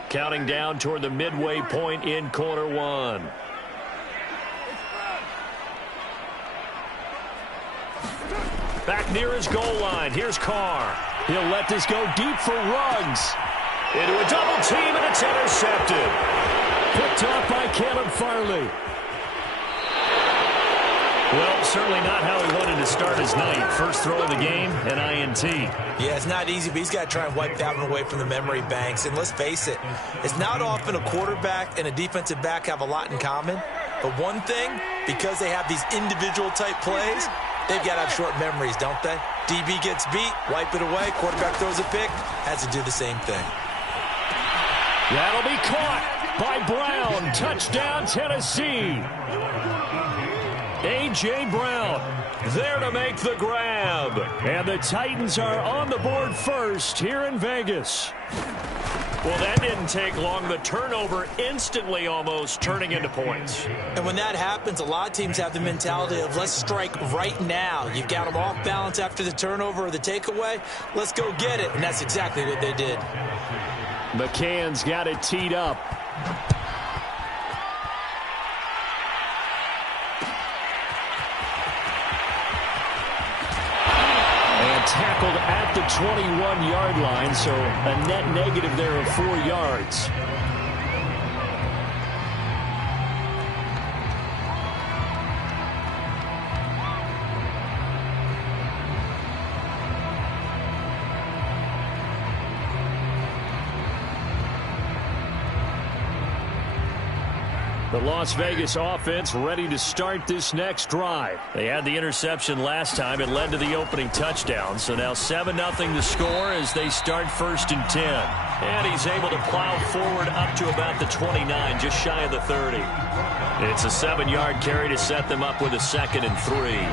Counting down toward the midway point in quarter 1. Back near his goal line. Here's Carr. He'll let this go deep for Ruggs. Into a double team, and it's intercepted. Picked off by Caleb Farley. Well, certainly not how he wanted to start his night. First throw of the game, an INT. Yeah, it's not easy, but he's got to try and wipe that one away from the memory banks. And let's face it, it's not often a quarterback and a defensive back have a lot in common. But one thing, because they have these individual type plays, they've got to have short memories, don't they? DB gets beat, wipe it away, quarterback throws a pick, has to do the same thing. That'll be caught by Brown. Touchdown, Tennessee. A.J. Brown there to make the grab. And the Titans are on the board first here in Vegas. Well, that didn't take long. The turnover instantly almost turning into points. And when that happens, a lot of teams have the mentality of let's strike right now. You've got them off balance after the turnover or the takeaway. Let's go get it. And that's exactly what they did. McCann's got it teed up. Tackled at the 21-yard line, so a net negative there of 4 yards. The Las Vegas offense ready to start this next drive. They had the interception last time. It led to the opening touchdown. So now 7-0 the score as they start 1st and 10. And he's able to plow forward up to about the 29, just shy of the 30. It's a 7-yard carry to set them up with a 2nd and 3.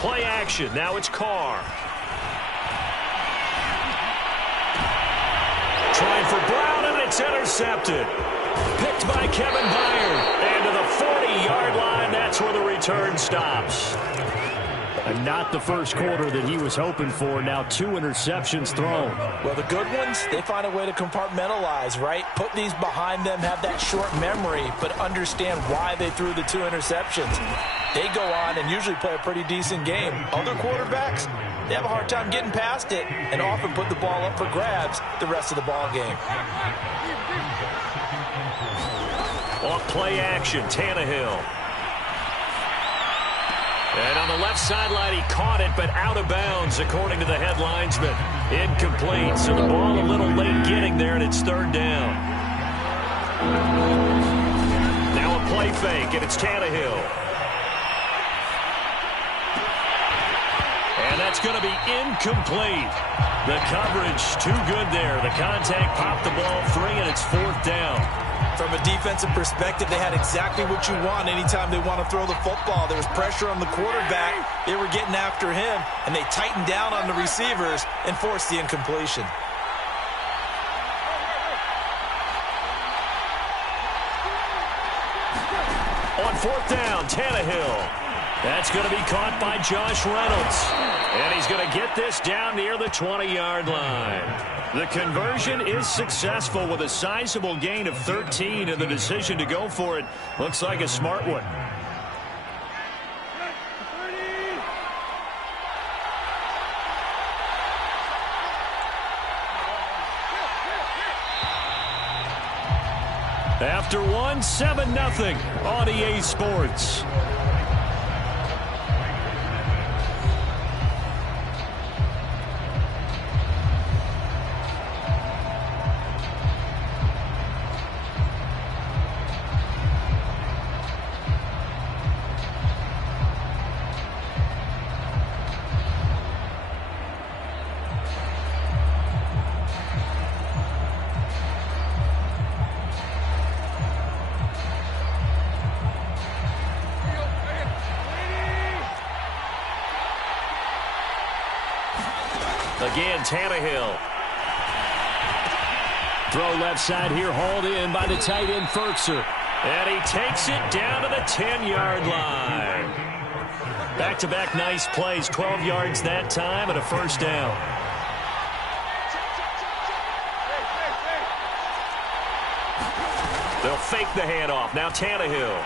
Play action. Now it's Carr. Trying for Brown, and it's intercepted. Picked by Kevin Byard. And to the 40-yard line, that's where the return stops. And not the first quarter that he was hoping for. Now 2 interceptions thrown. Well, the good ones, they find a way to compartmentalize, right? Put these behind them, have that short memory, but understand why they threw the 2 interceptions. They go on and usually play a pretty decent game. Other quarterbacks, they have a hard time getting past it and often put the ball up for grabs the rest of the ball game. Off play action, Tannehill. And on the left sideline, he caught it, but out of bounds, according to the head linesman. Incomplete, so the ball a little late getting there, and it's 3rd down. Now a play fake, and it's Tannehill. And that's going to be incomplete. The coverage too good there. The contact popped the ball free, and it's 4th down. From a defensive perspective, they had exactly what you want anytime they want to throw the football. There was pressure on the quarterback. They were getting after him, and they tightened down on the receivers and forced the incompletion. On 4th down, Tannehill. That's going to be caught by Josh Reynolds. And he's going to get this down near the 20-yard line. The conversion is successful with a sizable gain of 13, and the decision to go for it looks like a smart one. After 1, 7-0 on EA Sports. Again, Tannehill. Throw left side here, hauled in by the tight end, Ferkser. And he takes it down to the 10-yard line. Back-to-back nice plays, 12 yards that time and a 1st down. They'll fake the handoff. Now Tannehill.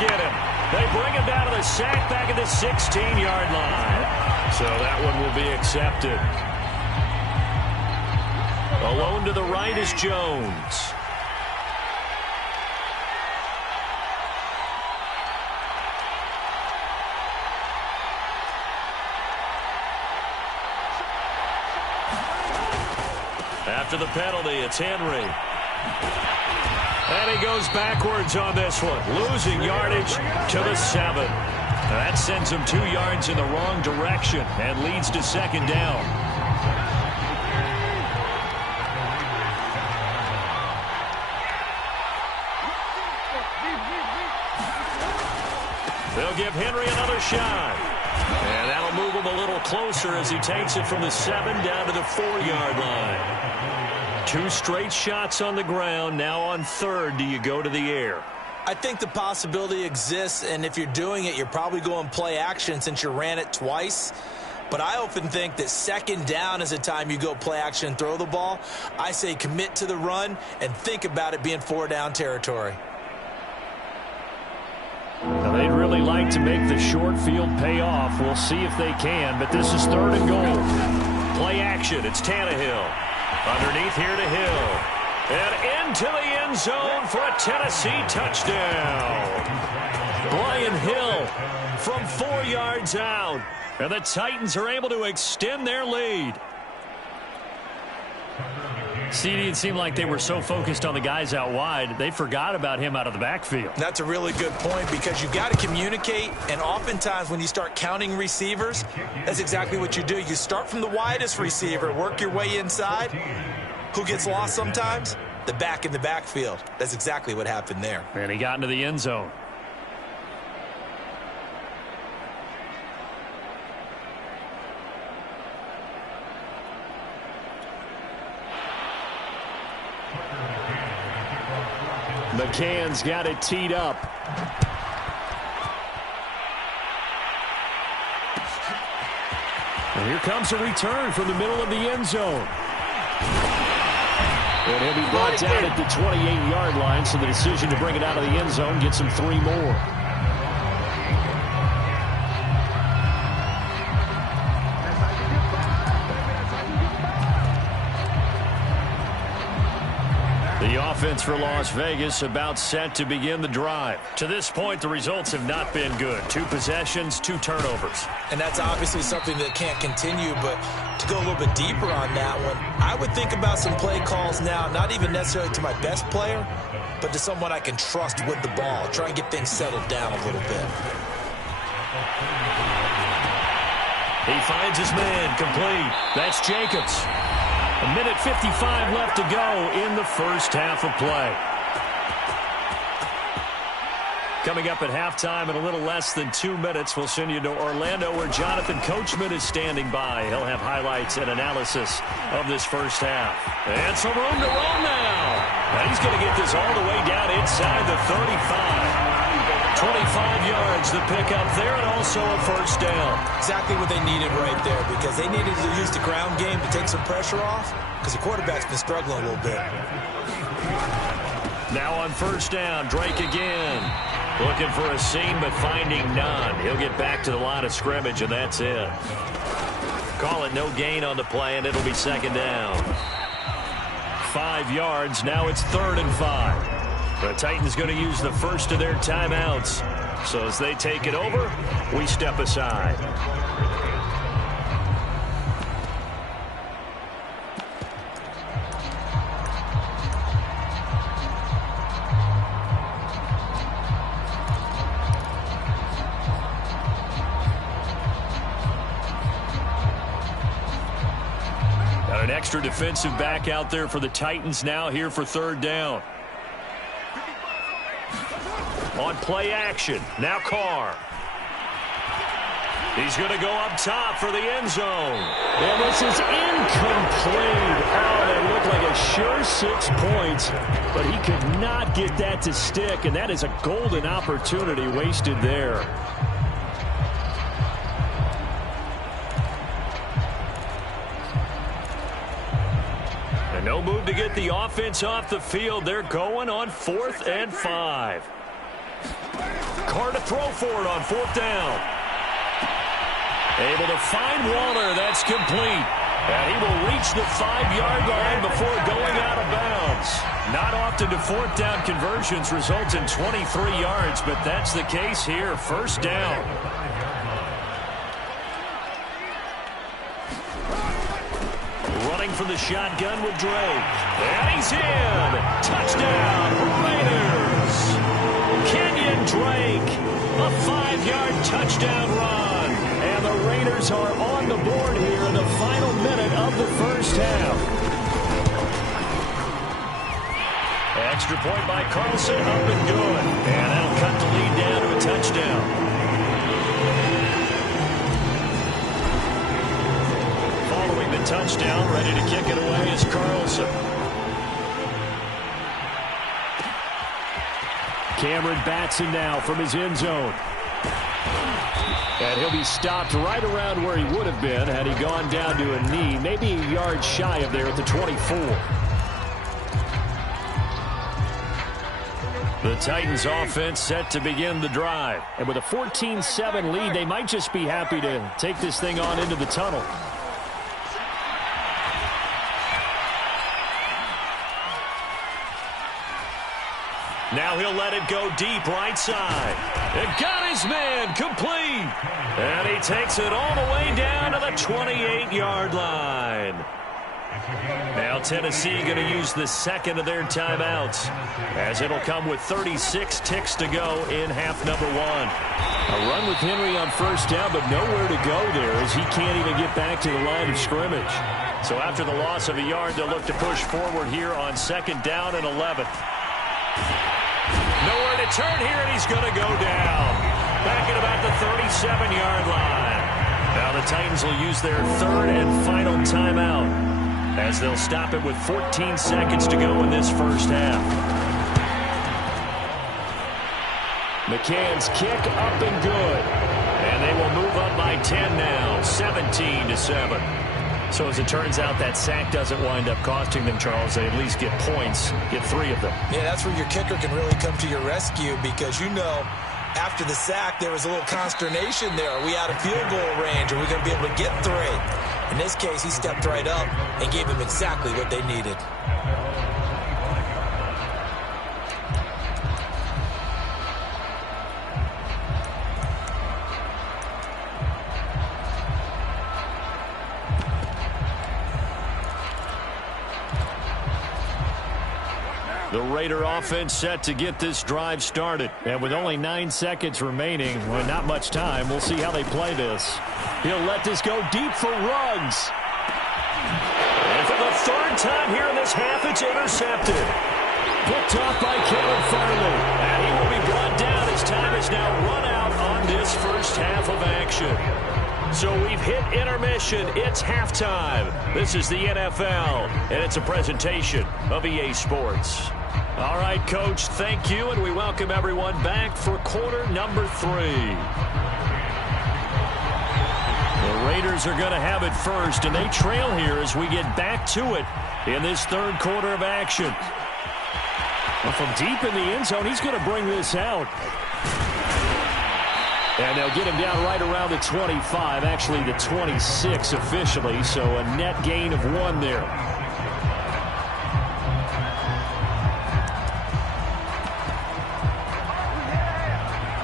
get him. They bring him down to the sack back at the 16-yard line. So that one will be accepted. Alone to the right is Jones. After the penalty, it's Henry. And he goes backwards on this one, losing yardage to the 7. That sends him 2 yards in the wrong direction and leads to second down. They'll give Henry another shot. And that'll move him a little closer as he takes it from the 7 down to the 4-yard line. 2 straight shots on the ground. Now on third, do you go to the air? I think the possibility exists, and if you're doing it, you're probably going play action since you ran it twice. But I often think that second down is the time you go play action and throw the ball. I say commit to the run and think about it being 4-down territory. Now, they'd really like to make the short field pay off. We'll see if they can, but this is 3rd and goal. Play action. It's Tannehill. Underneath here to Hill. And into the end zone for a Tennessee touchdown. Brian Hill from 4 yards out. And the Titans are able to extend their lead. CD, it seemed like they were so focused on the guys out wide, they forgot about him out of the backfield. That's a really good point because you got to communicate, and oftentimes when you start counting receivers, that's exactly what you do. You start from the widest receiver, work your way inside. Who gets lost sometimes? The back in the backfield. That's exactly what happened there. And he got into the end zone. McCann's got it teed up. And here comes a return from the middle of the end zone. And he'll be brought down at the 28-yard line, so the decision to bring it out of the end zone gets him 3 more. The offense for Las Vegas about set to begin the drive. To this point, the results have not been good. 2 possessions, 2 turnovers. And that's obviously something that can't continue, but to go a little bit deeper on that one, I would think about some play calls now, not even necessarily to my best player, but to someone I can trust with the ball. Try and get things settled down a little bit. He finds his man, complete. That's Jacobs. 1:55 left to go in the first half of play. Coming up at halftime in a little less than 2 minutes, we'll send you to Orlando where Jonathan Coachman is standing by. He'll have highlights and analysis of this first half. And some room to run now. And he's going to get this all the way down inside the 35. 25 yards the pickup there, and also a first down. Exactly what they needed right there, because they needed to use the ground game to take some pressure off, because the quarterback's been struggling a little bit. Now on first down, Drake again. Looking for a seam, but finding none. He'll get back to the line of scrimmage, and that's it. Call it no gain on the play, and it'll be second down. 5 yards. Now it's 3rd and 5. The Titans going to use the first of their timeouts. So as they take it over, we step aside. Got an extra defensive back out there for the Titans now here for 3rd down. On play action, now Carr. He's going to go up top for the end zone. And this is incomplete. Oh, that looked like a sure 6 points, but he could not get that to stick, and that is a golden opportunity wasted there. And no move to get the offense off the field. They're going on 4th and 5. Carr to throw for it on 4th down. Able to find Waller. That's complete. And he will reach the 5-yard line before going out of bounds. Not often do 4th down conversions result in 23 yards, but that's the case here. 1st down. Running for the shotgun with Drake. And he's in. Touchdown, Raiders. Kenyon Drake. A 5-yard touchdown run. And the Raiders are on the board here in the final minute of the 1st half. Extra point by Carlson, up and good. And that'll cut the lead down to a touchdown. Following the touchdown, ready to kick it away is Carlson. Cameron Batson now from his end zone. And he'll be stopped right around where he would have been had he gone down to a knee, maybe a yard shy of there at the 24. The Titans offense set to begin the drive. And with a 14-7 lead, they might just be happy to take this thing on into the tunnel. Now he'll let it go deep right side. It got his man complete. And he takes it all the way down to the 28-yard line. Now Tennessee going to use the second of their timeouts, as it'll come with 36 ticks to go in half number 1. A run with Henry on 1st down, but nowhere to go there as he can't even get back to the line of scrimmage. So after the loss of a yard, they'll look to push forward here on 2nd down and 11. Nowhere to turn here, and he's going to go down. Back at about the 37-yard line. Now the Titans will use their 3rd and final timeout, as they'll stop it with 14 seconds to go in this 1st half. McCann's kick up and good. And they will move up by 10 now, 17-7. So as it turns out, that sack doesn't wind up costing them, Charles. They at least get points, get 3 of them. Yeah, that's where your kicker can really come to your rescue, because you know after the sack there was a little consternation there. Are we out of field goal range? Are we going to be able to get 3? In this case, he stepped right up and gave them exactly what they needed. The Raider offense set to get this drive started. And with only 9 seconds remaining, well, not much time, we'll see how they play this. He'll let this go deep for Ruggs. And for the 3rd time here in this half, it's intercepted. Picked off by Kevin Farley. And he will be brought down as time is now run out on this 1st half of action. So we've hit intermission. It's halftime. This is the NFL, and it's a presentation of EA Sports. All right, Coach, thank you, and we welcome everyone back for quarter number 3. The Raiders are going to have it first, and they trail here as we get back to it in this 3rd quarter of action. Well, from deep in the end zone, he's going to bring this out. And they'll get him down right around the 25, actually the 26 officially, so a net gain of 1 there.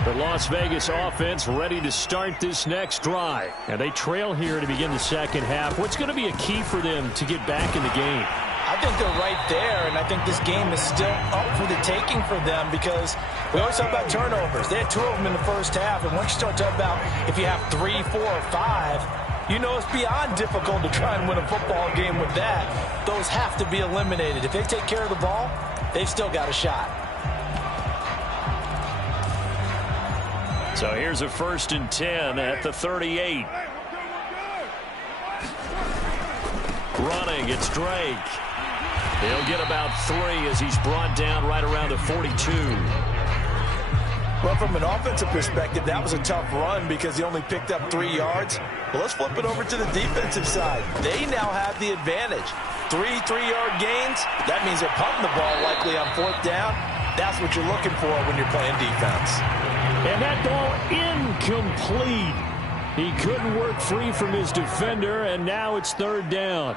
The Las Vegas offense ready to start this next drive. And they trail here to begin the 2nd half. What's going to be a key for them to get back in the game? I think they're right there, and I think this game is still up for the taking for them, because we always talk about turnovers. They had 2 of them in the 1st half, and once you start talking about if you have 3, 4, or 5, you know it's beyond difficult to try and win a football game with that. Those have to be eliminated. If they take care of the ball, they've still got a shot. So here's a 1st and 10 at the 38. Running, it's Drake. He'll get about 3 as he's brought down right around the 42. Well, from an offensive perspective, that was a tough run because he only picked up 3 yards. Well, let's flip it over to the defensive side. They now have the advantage. 3 3-yard gains. That means they're punting the ball likely on 4th down. That's what you're looking for when you're playing defense. And that ball incomplete. He couldn't work free from his defender, and now it's third down.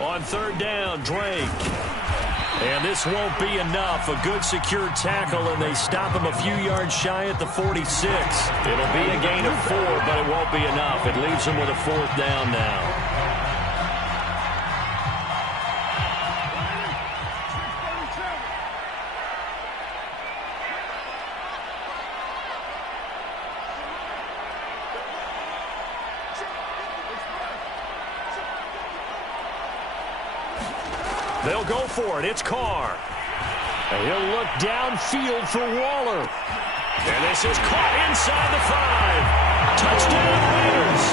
On third down, Drake. And this won't be enough. A good secure tackle, and they stop him a few yards shy at the 46. It'll be a gain of 4, but it won't be enough. It leaves him with a fourth down now. They'll go for it. It's Carr. And he'll look downfield for Waller. And this is caught inside the 5. Touchdown Raiders.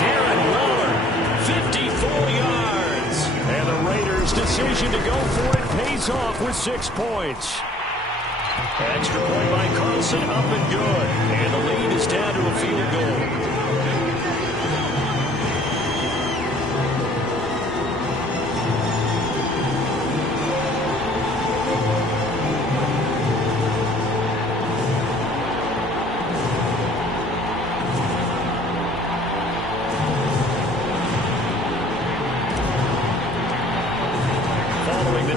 Darren Waller, 54 yards. And the Raiders' decision to go for it pays off with 6 points. Extra point by Carlson, up and good. And the lead is down to a field goal.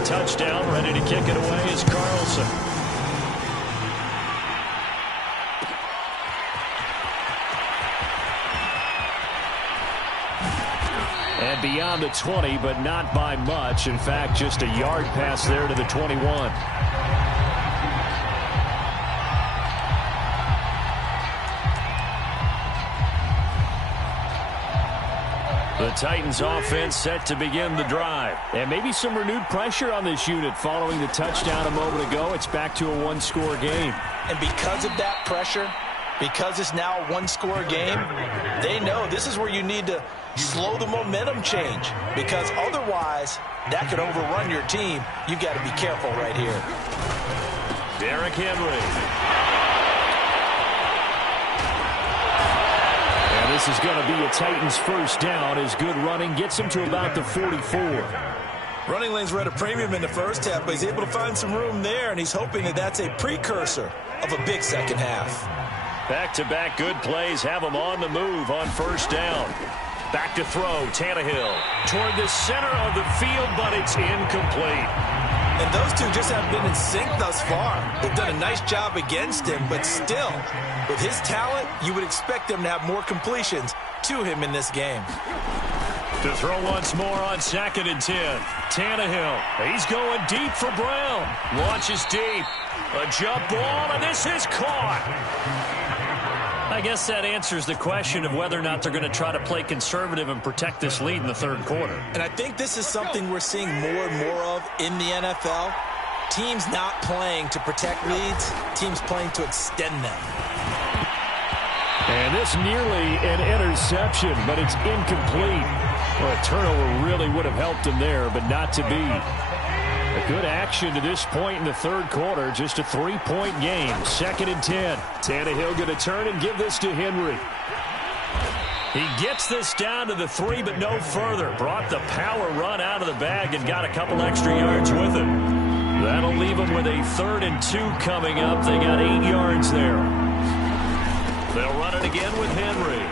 Touchdown, ready to kick it away is Carlson. And beyond the 20, but not by much. In fact, just a yard pass there to the 21. The Titans offense set to begin the drive. And maybe some renewed pressure on this unit following the touchdown a moment ago. It's back to a one-score game. And because of that pressure, because it's now a one-score game, they know this is where you need to slow the momentum change. Because otherwise, that could overrun your team. You've got to be careful right here. Derrick Henry. This is going to be a Titans first down as good running gets him to about the 44. Running lanes were at a premium in the first half, but he's able to find some room there, and he's hoping that that's a precursor of a big second half. Back-to-back good plays have him on the move on first down. Back to throw, Tannehill toward the center of the field, but it's incomplete. And those two just haven't been in sync thus far. They've done a nice job against him, but still, with his talent, you would expect them to have more completions to him in this game. To throw once more on 2nd and 10. Tannehill, he's going deep for Brown. Launches deep. A jump ball, and this is caught. I guess that answers the question of whether or not they're going to try to play conservative and protect this lead in the third quarter. And I think this is something we're seeing more and more of in the NFL. Teams not playing to protect leads, teams playing to extend them. And this nearly an interception, but it's incomplete. Well, a turnover really would have helped him there, but not to be. A good action to this point in the third quarter. Just a 3-point game. 2nd and 10. Tannehill going to turn and give this to Henry. He gets this down to the 3, but no further. Brought the power run out of the bag and got a couple extra yards with it. That'll leave him with a 3rd and 2 coming up. They got 8 yards there. They'll run it again with Henry.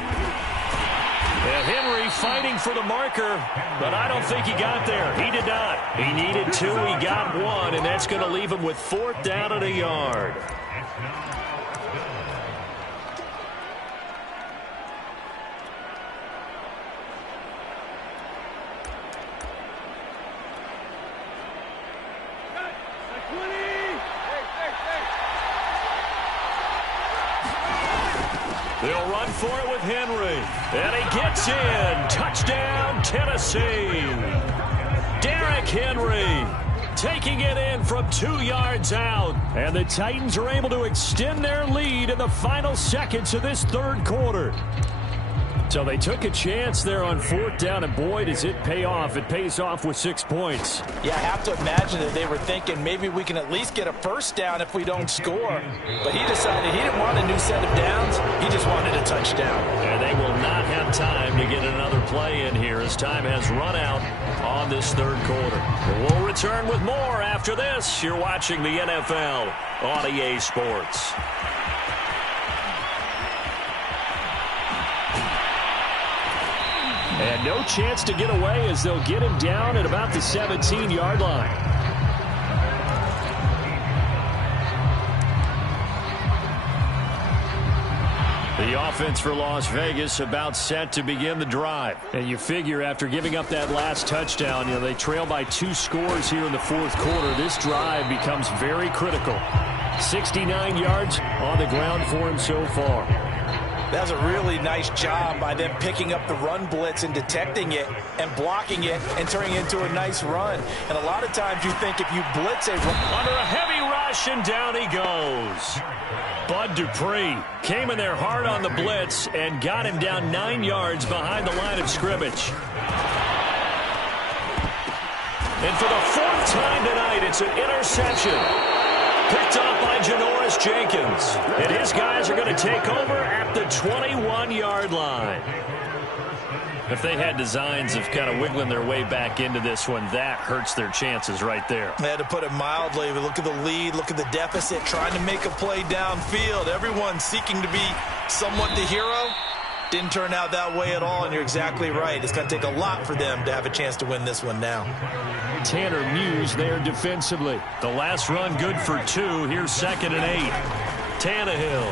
And Henry fighting for the marker, but I don't think he got there. He did not. He needed 2. He got 1, and that's going to leave him with 4th down and a yard. They'll run for it with Henry. And he gets in. Touchdown, Tennessee. Derrick Henry taking it in from 2 yards out. And the Titans are able to extend their lead in the final seconds of this third quarter. So they took a chance there on 4th down, and boy, does it pay off. It pays off with 6 points. Yeah, I have to imagine that they were thinking maybe we can at least get a first down if we don't score. But he decided he didn't want a new set of downs. He just wanted a touchdown. And they will not have time to get another play in here as time has run out on this 3rd quarter. We'll return with more after this. You're watching the NFL on EA Sports. And no chance to get away as they'll get him down at about the 17-yard line. The offense for Las Vegas about set to begin the drive. And you figure after giving up that last touchdown, they trail by 2 scores here in the 4th quarter. This drive becomes very critical. 69 yards on the ground for him so far. That was a really nice job by them picking up the run blitz and detecting it and blocking it and turning it into a nice run. And a lot of times you think if you blitz a run under a heavy rush, and down he goes. Bud Dupree came in there hard on the blitz and got him down 9 yards behind the line of scrimmage. And for the 4th time tonight, it's an interception. Picked off by Janoris Jenkins. And his guys are going to take over at the 21-yard line. If they had designs of kind of wiggling their way back into this one, that hurts their chances right there. They had to put it mildly. Look at the lead, look at the deficit, trying to make a play downfield. Everyone seeking to be somewhat the hero. Didn't turn out that way at all, and you're exactly right. It's going to take a lot for them to have a chance to win this one now. Tanner Muse there defensively. The last run good for 2. Here's 2nd and 8. Tannehill.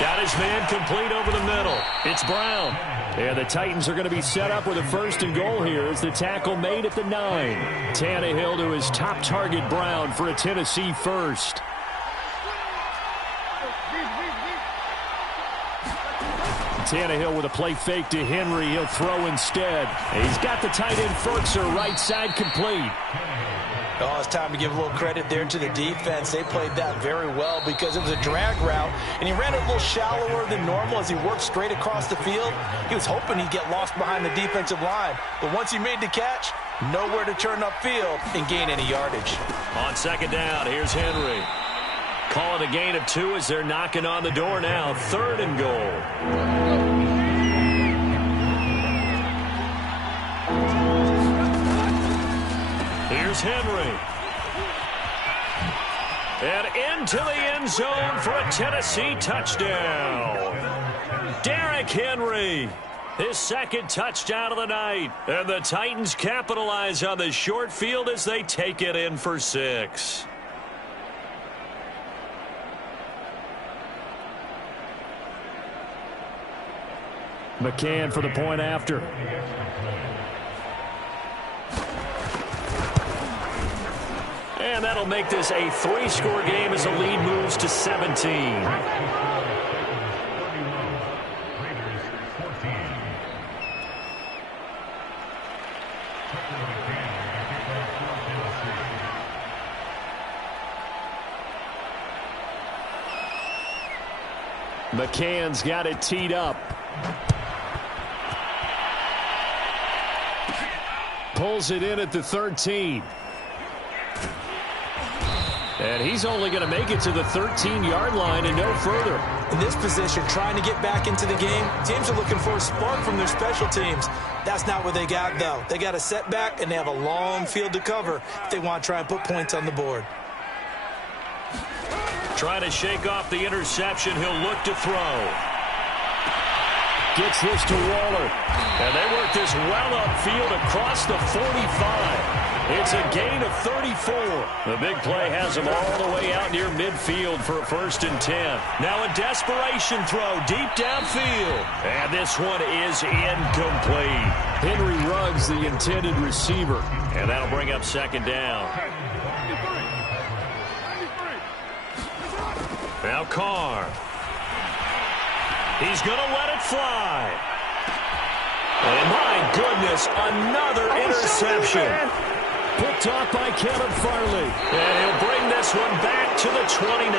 Got his man complete over the middle. It's Brown. And the Titans are going to be set up with a 1st and goal here as the tackle made at the 9. Tannehill to his top target, Brown, for a Tennessee first. Tannehill with a play fake to Henry. He'll throw instead. He's got the tight end Fertzer right side complete. Oh, it's time to give a little credit there to the defense. They played that very well because it was a drag route, and he ran it a little shallower than normal as he worked straight across the field. He was hoping he'd get lost behind the defensive line, but once he made the catch, nowhere to turn upfield and gain any yardage. On 2nd down, here's Henry. Calling a gain of 2 as they're knocking on the door now. 3rd and goal. Here's Henry. And into the end zone for a Tennessee touchdown. Derrick Henry. His 2nd touchdown of the night. And the Titans capitalize on the short field as they take it in for 6. McCann for the point after. And that'll make this a 3-score game as the lead moves to 17. McCann's got it teed up. Pulls it in at the 13. And he's only going to make it to the 13-yard line and no further. In this position, trying to get back into the game, teams are looking for a spark from their special teams. That's not what they got, though. They got a setback, and they have a long field to cover if they want to try and put points on the board. Trying to shake off the interception. He'll look to throw. Gets this to Waller. And they work this well upfield across the 45. It's a gain of 34. The big play has them all the way out near midfield for a 1st and 10. Now a desperation throw deep downfield. And this one is incomplete. Henry Ruggs, the intended receiver. And that'll bring up 2nd down. Now Carr. He's going to let it fly. And my goodness, another interception. Picked off by Kevin Farley. And he'll bring this one back to the 29.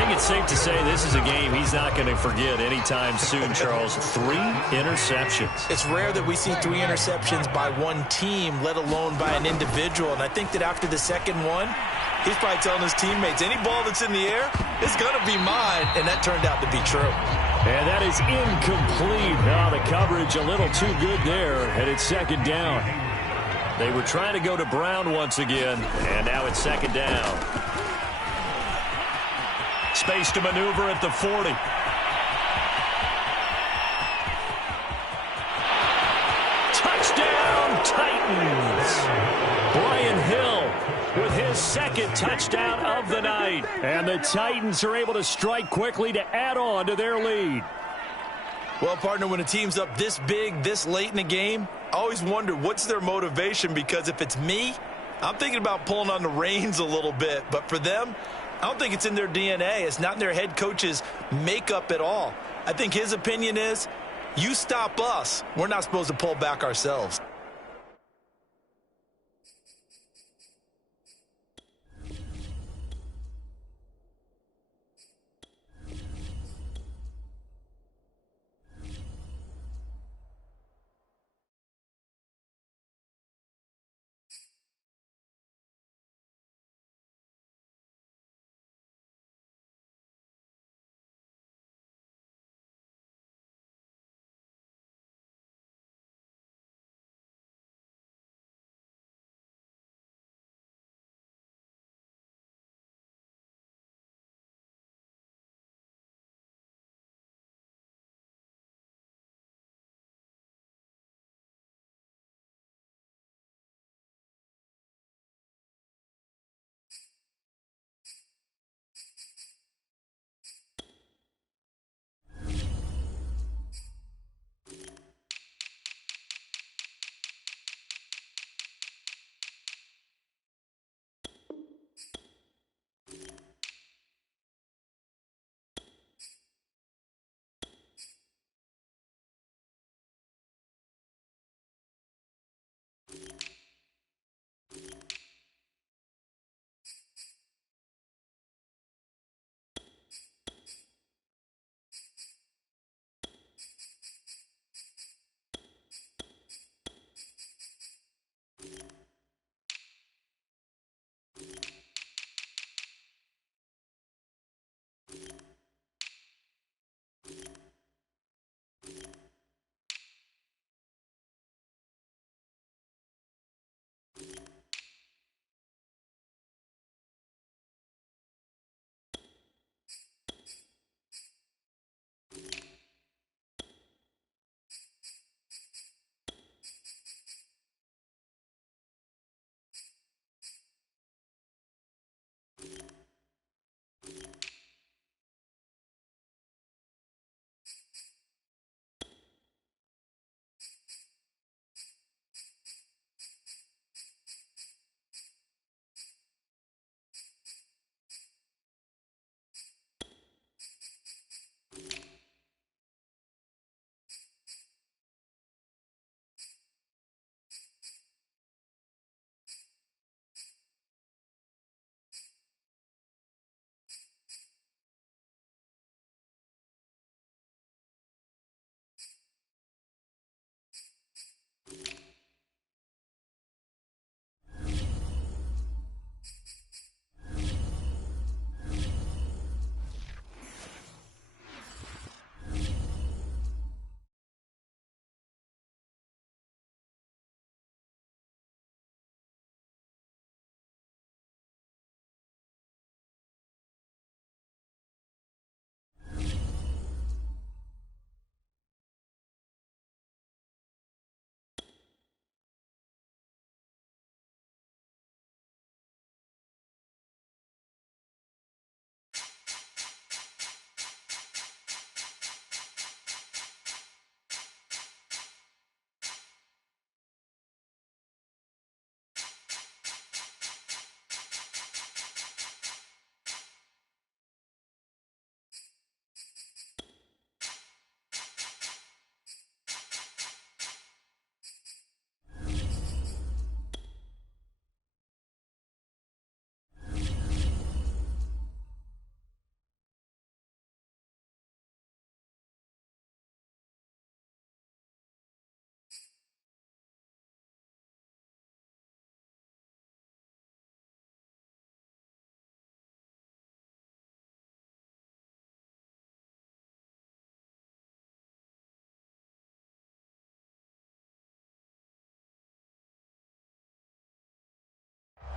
think it's safe to say this is a game he's not going to forget anytime soon, Charles. 3 interceptions. It's rare that we see 3 interceptions by one team, let alone by an individual. And I think that after the second one, he's probably telling his teammates, any ball that's in the air is going to be mine. And that turned out to be true. And that is incomplete. Now the coverage a little too good there, and it's second down. They were trying to go to Brown once again, and now it's second down. Space to maneuver at the 40. Touchdown, Titans. Brian Hill with his second touchdown of the night. And the Titans are able to strike quickly to add on to their lead. Well, partner, when a team's up this big, this late in the game, I always wonder what's their motivation, because if it's me, I'm thinking about pulling on the reins a little bit. But for them, I don't think it's in their DNA. It's not in their head coach's makeup at all. I think his opinion is, you stop us, we're not supposed to pull back ourselves.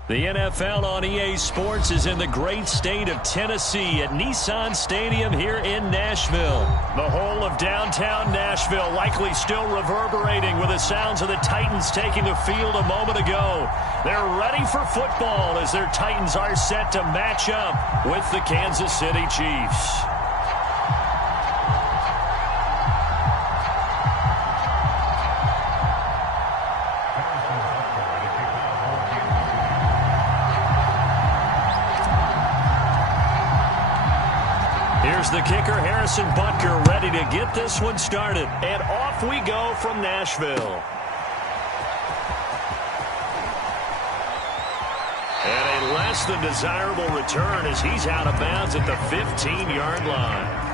The NFL on EA Sports is in the great state of Tennessee at Nissan Stadium here in Nashville. The whole of downtown Nashville likely still reverberating with the sounds of the Titans taking the field a moment ago. They're ready for football as their Titans are set to match up with the Kansas City Chiefs. Here's the kicker, Harrison Butker, ready to get this one started. And off we go from Nashville. And a less than desirable return as he's out of bounds at the 15-yard line.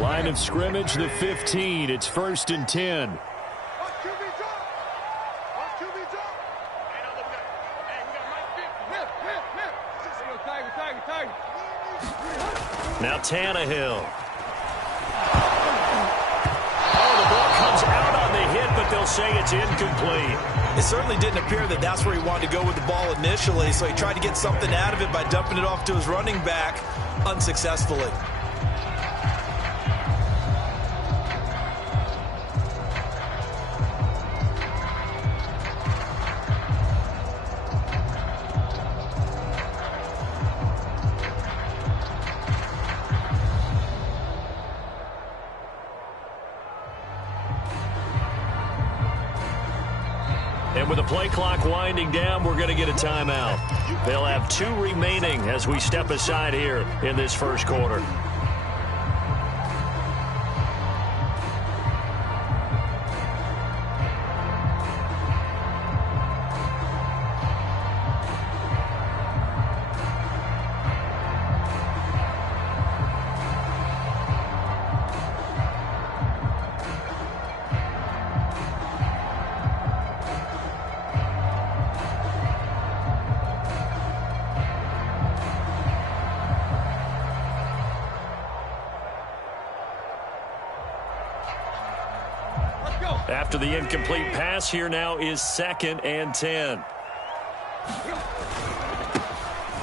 Line of scrimmage, the 15. It's 1st and 10. Now Tannehill. Oh, the ball comes out on the hit, but they'll say it's incomplete. It certainly didn't appear that that's where he wanted to go with the ball initially, so he tried to get something out of it by dumping it off to his running back unsuccessfully. And with the play clock winding down, we're going to get a timeout. They'll have 2 remaining as we step aside here in this first quarter. After the incomplete pass, here now is 2nd and 10.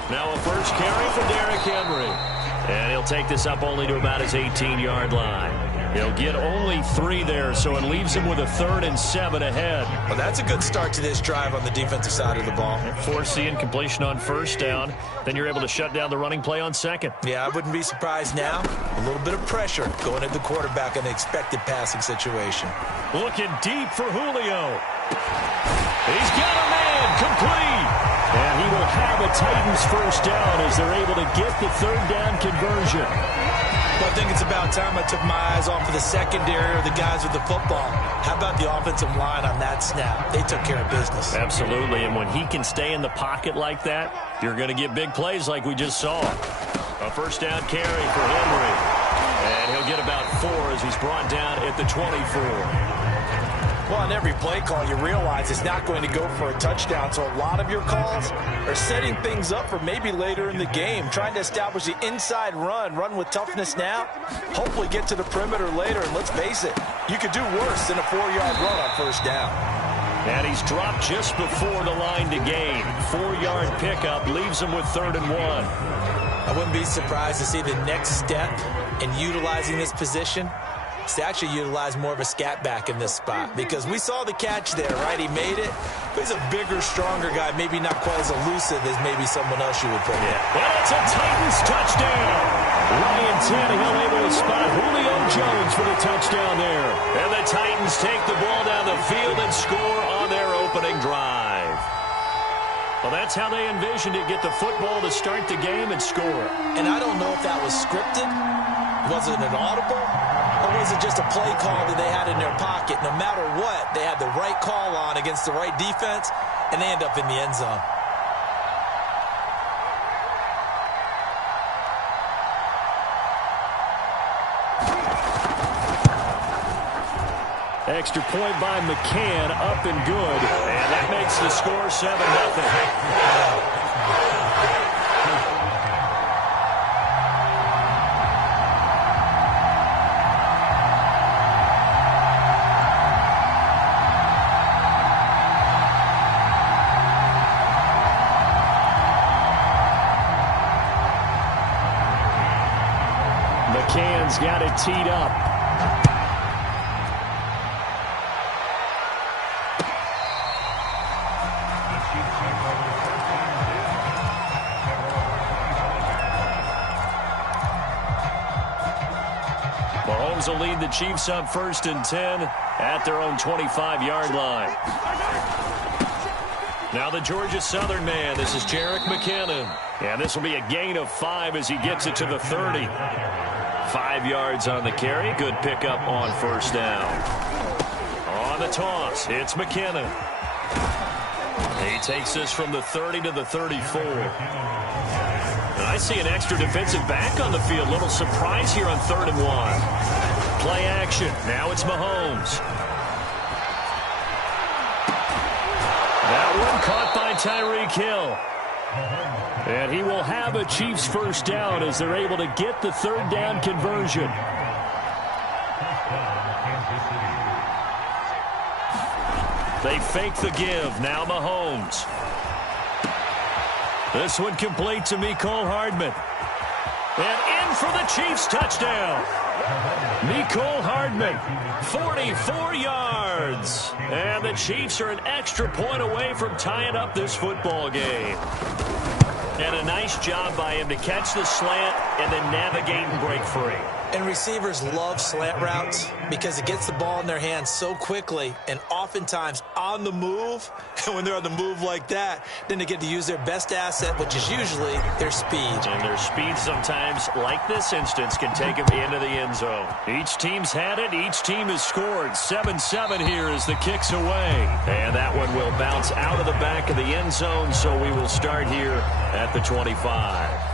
Now a first carry for Derrick Henry. And he'll take this up only to about his 18-yard line. He'll get only 3 there, so it leaves him with a 3rd and 7 ahead. Well, that's a good start to this drive on the defensive side of the ball. Force the incompletion on 1st down. Then you're able to shut down the running play on 2nd. Yeah, I wouldn't be surprised now. A little bit of pressure going at the quarterback in an expected passing situation. Looking deep for Julio. He's got a man complete. And he will have a Titans first down as they're able to get the 3rd down conversion. Well, I think it's about time I took my eyes off of the secondary or the guys with the football. How about the offensive line on that snap? They took care of business. Absolutely, and when he can stay in the pocket like that, you're going to get big plays like we just saw. A first down carry for Henry. And he'll get about 4 as he's brought down at the 24. Well, on every play call, you realize it's not going to go for a touchdown, so a lot of your calls are setting things up for maybe later in the game, trying to establish the inside run with toughness now, hopefully get to the perimeter later, and let's face it, you could do worse than a 4-yard run on 1st down. And he's dropped just before the line to gain. 4-yard pickup leaves him with 3rd and 1. I wouldn't be surprised to see the next step in utilizing this position to actually utilize more of a scat back in this spot, because we saw the catch there, right? He made it, but he's a bigger, stronger guy, maybe not quite as elusive as maybe someone else you would put in. And it's a Titans touchdown. Ryan Tannehill able to spot Julio Jones for the touchdown there. And the Titans take the ball down the field and score on their opening drive. Well, that's how they envisioned it, get the football to start the game and score. And I don't know if that was scripted. Was it an audible? Or was it just a play call that they had in their pocket? No matter what, they had the right call on against the right defense, and they end up in the end zone. Extra point by McCann, up and good. And that makes the score 7-0. McCann's got it teed up. Mahomes will lead the Chiefs up 1st and 10 at their own 25-yard line. Now the Georgia Southern man. This is Jerick McKinnon. And this will be a gain of 5 as he gets it to the 30. 5 yards on the carry. Good pickup on 1st down. On the toss, it's McKinnon. He takes this from the 30 to the 34. And I see an extra defensive back on the field. Little surprise here on 3rd and 1. Play action. Now it's Mahomes. That one caught by Tyreek Hill. And he will have a Chiefs 1st down as they're able to get the 3rd down conversion. They fake the give. Now Mahomes. This one complete to Mecole Hardman. And in for the Chiefs touchdown. Mecole Hardman, 44 yards. And the Chiefs are an extra point away from tying up this football game. And a nice job by him to catch the slant and then navigate and break free. And receivers love slant routes because it gets the ball in their hands so quickly and oftentimes on the move. And when they're on the move like that, then they get to use their best asset, which is usually their speed. And their speed sometimes, like this instance, can take them into the end zone. Each team's had it. Each team has scored. 7-7 here as the kick's away. And that one will bounce out of the back of the end zone, so we will start here at the 25.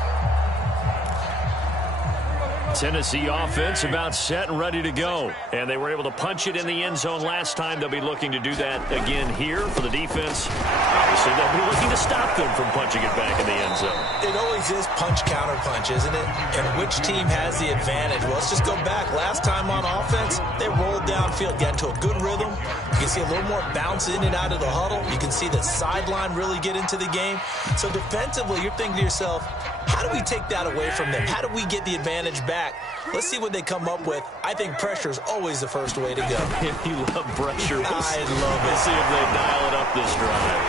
Tennessee offense about set and ready to go. And they were able to punch it in the end zone last time. They'll be looking to do that again here for the defense. Obviously, they'll be looking to stop them from punching it back in the end zone. It always is punch-counter-punch, isn't it? And which team has the advantage? Well, let's just go back. Last time on offense, they rolled downfield, got into a good rhythm. You can see a little more bounce in and out of the huddle. You can see the sideline really get into the game. So defensively, you're thinking to yourself, how do we take that away from them? How do we get the advantage back? Let's see what they come up with. I think pressure is always the first way to go. You love pressure. I love it. Let's see if they dial it up this drive.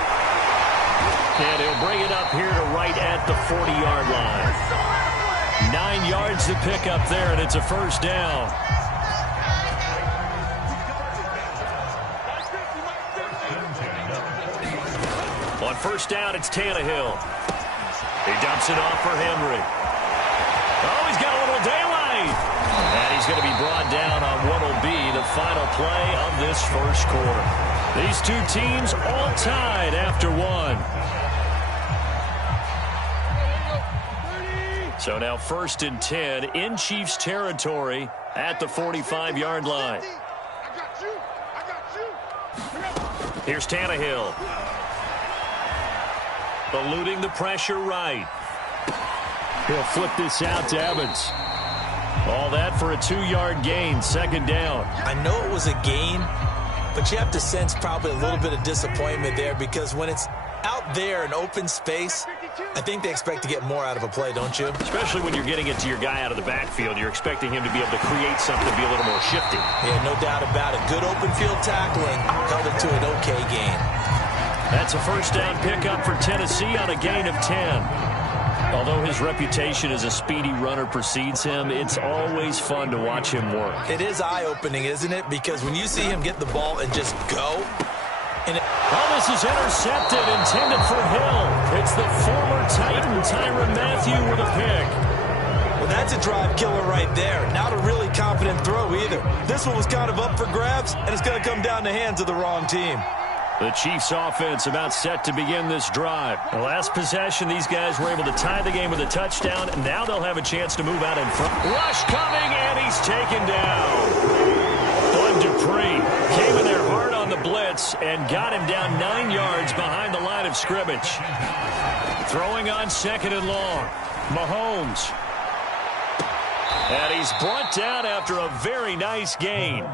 And he'll bring it up here to right at the 40-yard line. 9 yards to pick up there, and it's a 1st down. On 1st down, it's Tannehill. He dumps it off for Henry. Oh, he's got a little daylight. And he's going to be brought down on what will be the final play of this 1st quarter. These two teams all tied after 1. So now 1st and 10 in Chiefs territory at the 45-yard line. Here's Tannehill. Eluding the pressure right. He'll flip this out to Evans. All that for a 2-yard gain, 2nd down. I know it was a gain, but you have to sense probably a little bit of disappointment there because when it's out there in open space, I think they expect to get more out of a play, don't you? Especially when you're getting it to your guy out of the backfield. You're expecting him to be able to create something, be a little more shifty. Yeah, no doubt about it. Good open field tackling held it to an okay gain. That's a 1st down pickup for Tennessee on a gain of 10. Although his reputation as a speedy runner precedes him, it's always fun to watch him work. It is eye-opening, isn't it? Because when you see him get the ball and just go. This is intercepted, intended for Hill. It's the former Titan, Tyrann Mathieu, with a pick. Well, that's a drive killer right there. Not a really confident throw either. This one was kind of up for grabs, and it's going to come down the hands of the wrong team. The Chiefs offense about set to begin this drive. The last possession, these guys were able to tie the game with a touchdown, and now they'll have a chance to move out in front. Rush coming, and he's taken down. On Dupree came in there hard on the blitz and got him down 9 yards behind the line of scrimmage. Throwing on 2nd and long. Mahomes. And he's brought down after a very nice gain.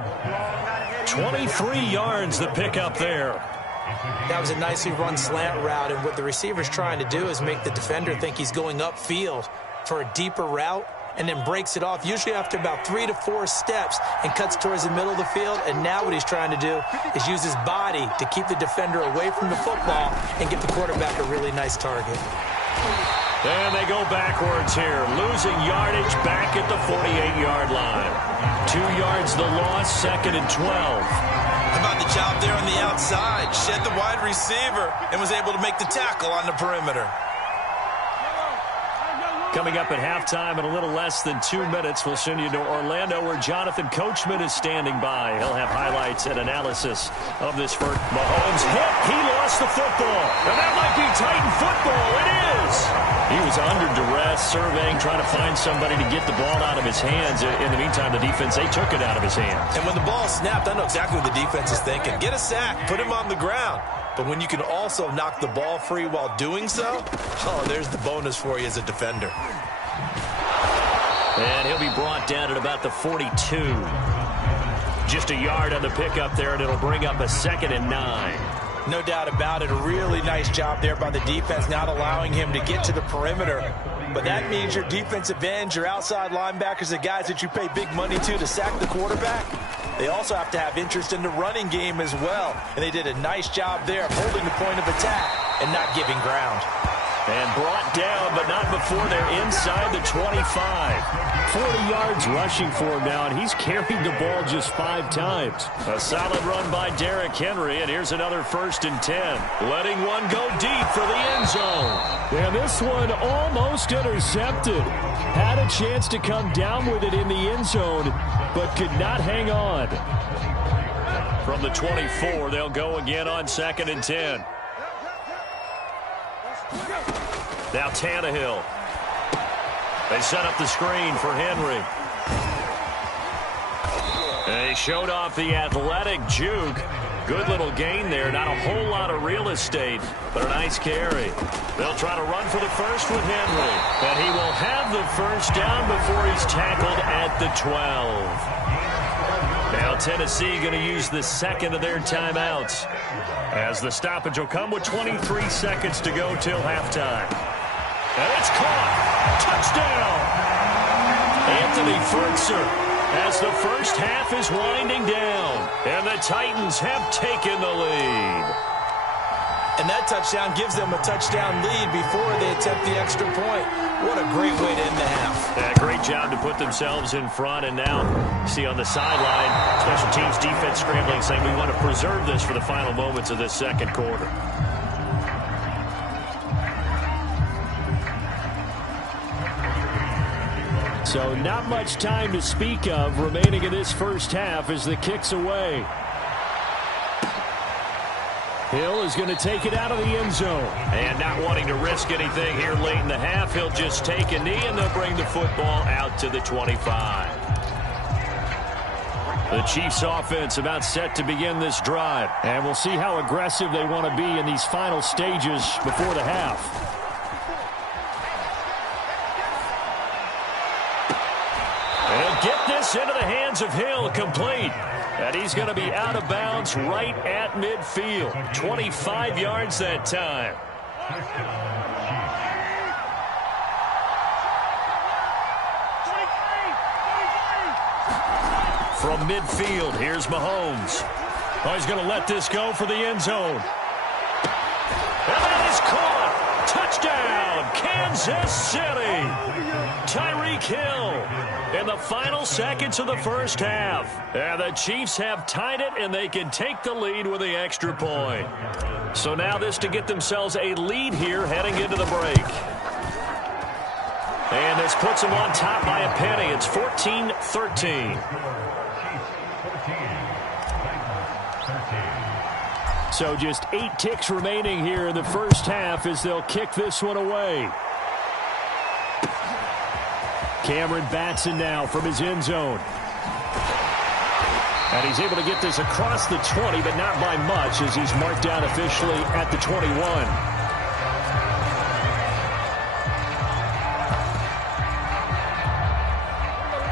23 yards the pickup there. That was a nicely run slant route, and what the receiver's trying to do is make the defender think he's going upfield for a deeper route, and then breaks it off, usually after about 3 to 4 steps, and cuts towards the middle of the field. And now what he's trying to do is use his body to keep the defender away from the football and get the quarterback a really nice target. And they go backwards here, losing yardage back at the 48-yard line. 2 yards the loss, 2nd and 12. How about the job there on the outside? Shed the wide receiver and was able to make the tackle on the perimeter. Coming up at halftime in a little less than 2 minutes, we'll send you to Orlando where Jonathan Coachman is standing by. He'll have highlights and analysis of this first. Mahomes hit. He lost the football. And that might be Titan football. It is. He was under duress, surveying, trying to find somebody to get the ball out of his hands. In the meantime, the defense, they took it out of his hands. And when the ball snapped, I know exactly what the defense is thinking. Get a sack. Put him on the ground. But when you can also knock the ball free while doing so, oh, there's the bonus for you as a defender. And he'll be brought down at about the 42. Just a yard on the pickup there, and it'll bring up a 2nd and 9. No doubt about it. A really nice job there by the defense, not allowing him to get to the perimeter. But that means your defensive ends, your outside linebackers, the guys that you pay big money to sack the quarterback, they also have to have interest in the running game as well. And they did a nice job there of holding the point of attack and not giving ground. And brought down, but not before they're inside the 25. 40 yards rushing for him now, and he's carried the ball just 5 times. A solid run by Derrick Henry, and here's another 1st and 10. Letting one go deep for the end zone. And this one almost intercepted. Had a chance to come down with it in the end zone, but could not hang on. From the 24, they'll go again on 2nd and 10. Now Tannehill. They set up the screen for Henry. They showed off the athletic juke. Good little gain there. Not a whole lot of real estate, but a nice carry. They'll try to run for the first with Henry. And he will have the first down before he's tackled at the 12. Now Tennessee going to use the 2nd of their timeouts, as the stoppage will come with 23 seconds to go till halftime. And it's caught. Touchdown. Anthony Furtzer, as the first half is winding down. And the Titans have taken the lead. And that touchdown gives them a touchdown lead before they attempt the extra point. What a great way to end the half. Yeah, great job to put themselves in front. And now, see on the sideline, special teams defense scrambling, saying we want to preserve this for the final moments of this second quarter. So not much time to speak of remaining in this first half as the kick's away. Hill is going to take it out of the end zone. And not wanting to risk anything here late in the half, he'll just take a knee, and they'll bring the football out to the 25. The Chiefs offense about set to begin this drive. And we'll see how aggressive they want to be in these final stages before the half. Get this into the hands of Hill, complete. And he's going to be out of bounds right at midfield. 25 yards that time. From midfield, here's Mahomes. Oh, he's going to let this go for the end zone. And that is caught. Touchdown, Kansas City. Tyreek Hill in the final seconds of the first half. And the Chiefs have tied it, and they can take the lead with the extra point. So now this to get themselves a lead here heading into the break. And this puts them on top by a penny. It's 14-13. So just 8 ticks remaining here in the first half as they'll kick this one away. Cameron Batson now from his end zone. And he's able to get this across the 20, but not by much, as he's marked down officially at the 21.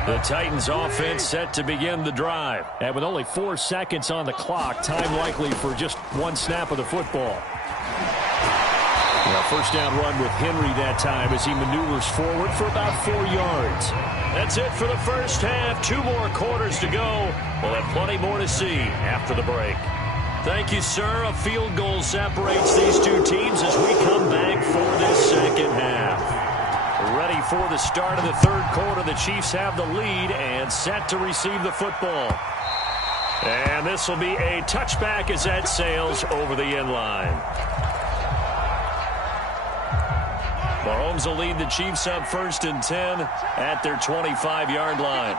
The Titans offense set to begin the drive. And with only 4 seconds on the clock, time likely for just one snap of the football. First down run with Henry that time as he maneuvers forward for about 4 yards. That's it for the first half. 2 more quarters to go. We'll have plenty more to see after the break. Thank you, sir. A field goal separates these two teams as we come back for this second half. Ready for the start of the third quarter. The Chiefs have the lead and set to receive the football. And this will be a touchback as that sails over the end line. Mahomes will lead the Chiefs up 1st and 10 at their 25-yard line.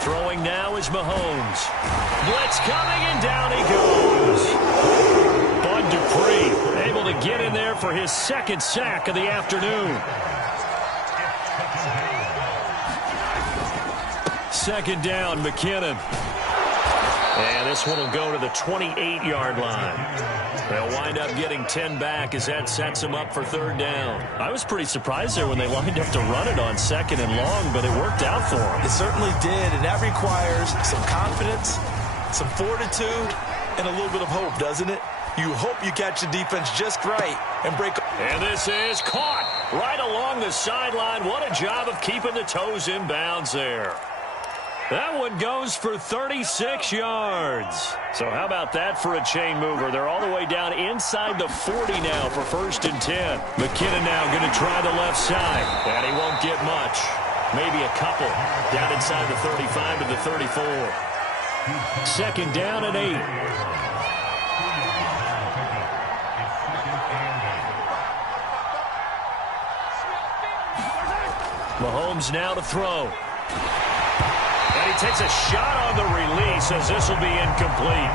Throwing now is Mahomes. Blitz coming, and down he goes. Bud Dupree able to get in there for his 2nd sack of the afternoon. 2nd down, McKinnon. And this one will go to the 28-yard line. They'll wind up getting 10 back as that sets them up for 3rd down. I was pretty surprised there when they lined up to run it on 2nd and long, but it worked out for them. It certainly did, and that requires some confidence, some fortitude, and a little bit of hope, doesn't it? You hope you catch the defense just right and break. And this is caught right along the sideline. What a job of keeping the toes in bounds there. That one goes for 36 yards. So how about that for a chain mover? They're all the way down inside the 40 now for 1st and 10. McKinnon now going to try the left side. And he won't get much. Maybe a couple. Down inside the 35 to the 34. 2nd down and 8. Mahomes now to throw. And he takes a shot on the release as this will be incomplete.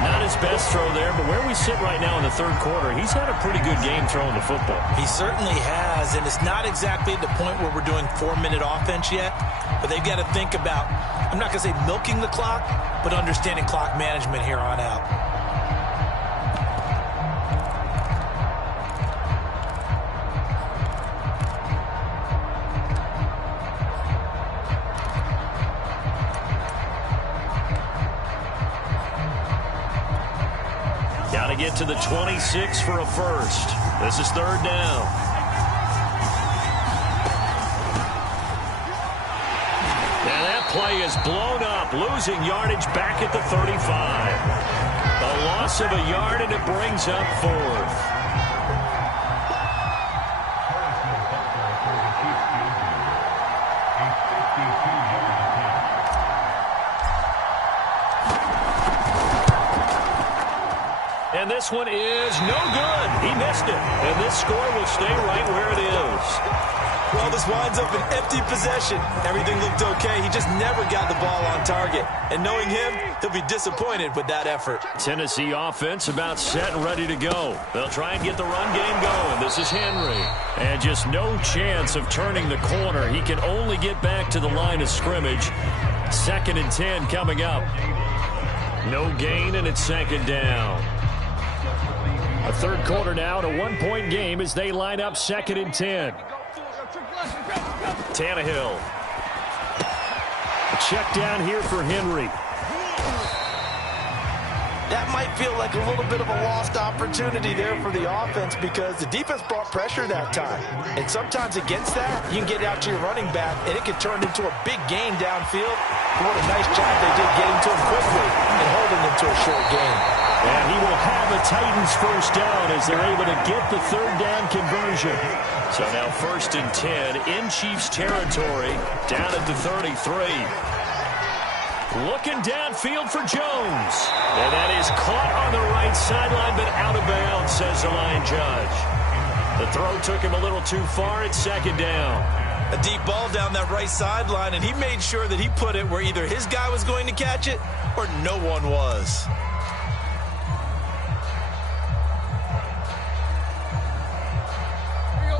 Not his best throw there, but where we sit right now in the 3rd quarter, he's had a pretty good game throwing the football. He certainly has, and it's not exactly at the point where we're doing 4-minute offense yet, but they've got to think about, I'm not going to say milking the clock, but understanding clock management here on out. Get to the 26 for a first. This is 3rd down. And that play is blown up, losing yardage back at the 35. A loss of a yard, and it brings up 4th. And this one is no good. He missed it. And this score will stay right where it is. Well, this winds up an empty possession. Everything looked okay. He just never got the ball on target. And knowing him, he'll be disappointed with that effort. Tennessee offense about set and ready to go. They'll try and get the run game going. This is Henry. And just no chance of turning the corner. He can only get back to the line of scrimmage. 2nd and 10 coming up. No gain, and it's 2nd down. A 3rd quarter now, and a 1-point game as they line up 2nd and 10. Tannehill. Check down here for Henry. That might feel like a little bit of a lost opportunity there for the offense because the defense brought pressure that time. And sometimes against that, you can get out to your running back, and it can turn into a big gain downfield. What a nice job they did getting to him quickly and holding him to a short gain. And he will have the Titans first down as they're able to get the 3rd down conversion. So now 1st and 10 in Chiefs territory, down at the 33. Looking downfield for Jones. And that is caught on the right sideline, but out of bounds, says the line judge. The throw took him a little too far. It's 2nd down. A deep ball down that right sideline, and he made sure that he put it where either his guy was going to catch it or no one was.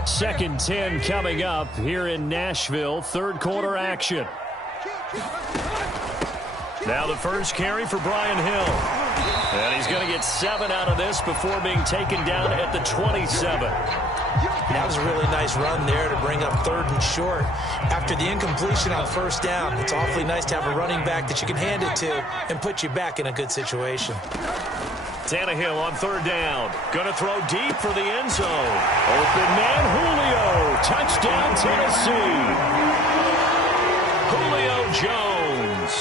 Second 10 coming up here in Nashville. 3rd quarter action. Now the first carry for Brian Hill. And he's going to get 7 out of this before being taken down at the 27. That was a really nice run there to bring up 3rd and short. After the incompletion on 1st down, it's awfully nice to have a running back that you can hand it to and put you back in a good situation. Tannehill on 3rd down. Going to throw deep for the end zone. Open man Julio. Touchdown Tennessee. Julio Jones.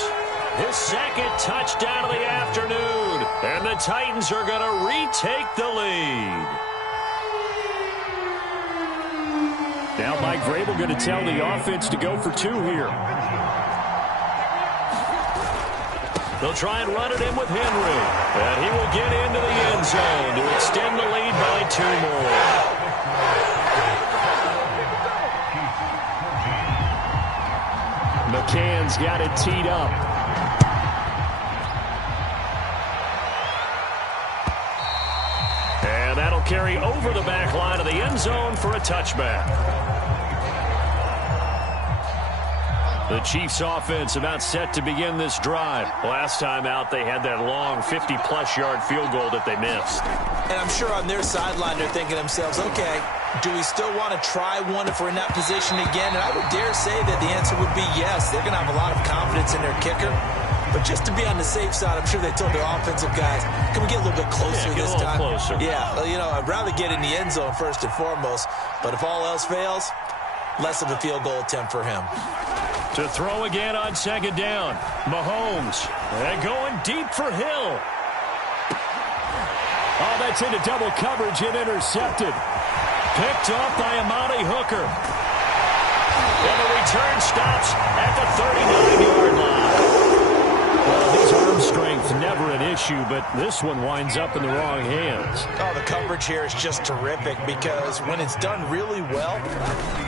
His 2nd touchdown of the afternoon. And the Titans are going to retake the lead. Now Mike Vrabel going to tell the offense to go for 2 here. They'll try and run it in with Henry. And he will get into the end zone to extend the lead by 2 more. McCann's got it teed up. And that'll carry over the back line of the end zone for a touchback. The Chiefs offense about set to begin this drive. Last time out, they had that long 50-plus yard field goal that they missed. And I'm sure on their sideline, they're thinking to themselves, okay, do we still want to try one if we're in that position again? And I would dare say that the answer would be yes. They're going to have a lot of confidence in their kicker. But just to be on the safe side, I'm sure they told their offensive guys, can we get a little bit closer this time? Closer. Yeah, you know, I'd rather get in the end zone first and foremost. But if all else fails, less of a field goal attempt for him. To throw again on 2nd down. Mahomes. And going deep for Hill. Oh, that's into double coverage and intercepted. Picked off by Amani Hooker. And the return stops at the 39-yard line. Well, his arm strength never an issue, but this one winds up in the wrong hands. Oh, the coverage here is just terrific because when it's done really well,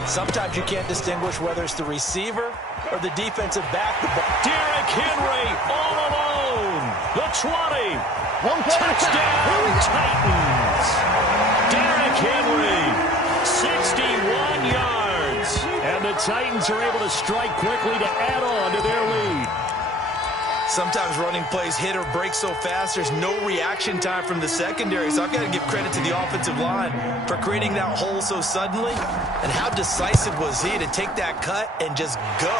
sometimes you can't distinguish whether it's the receiver or the defensive back. Derrick Henry all alone. The 20. Touchdown Titans. Derrick Henry, 61 yards. And the Titans are able to strike quickly to add on to their lead. Sometimes running plays hit or break so fast, there's no reaction time from the secondary. So I've got to give credit to the offensive line for creating that hole so suddenly. And how decisive was he to take that cut and just go?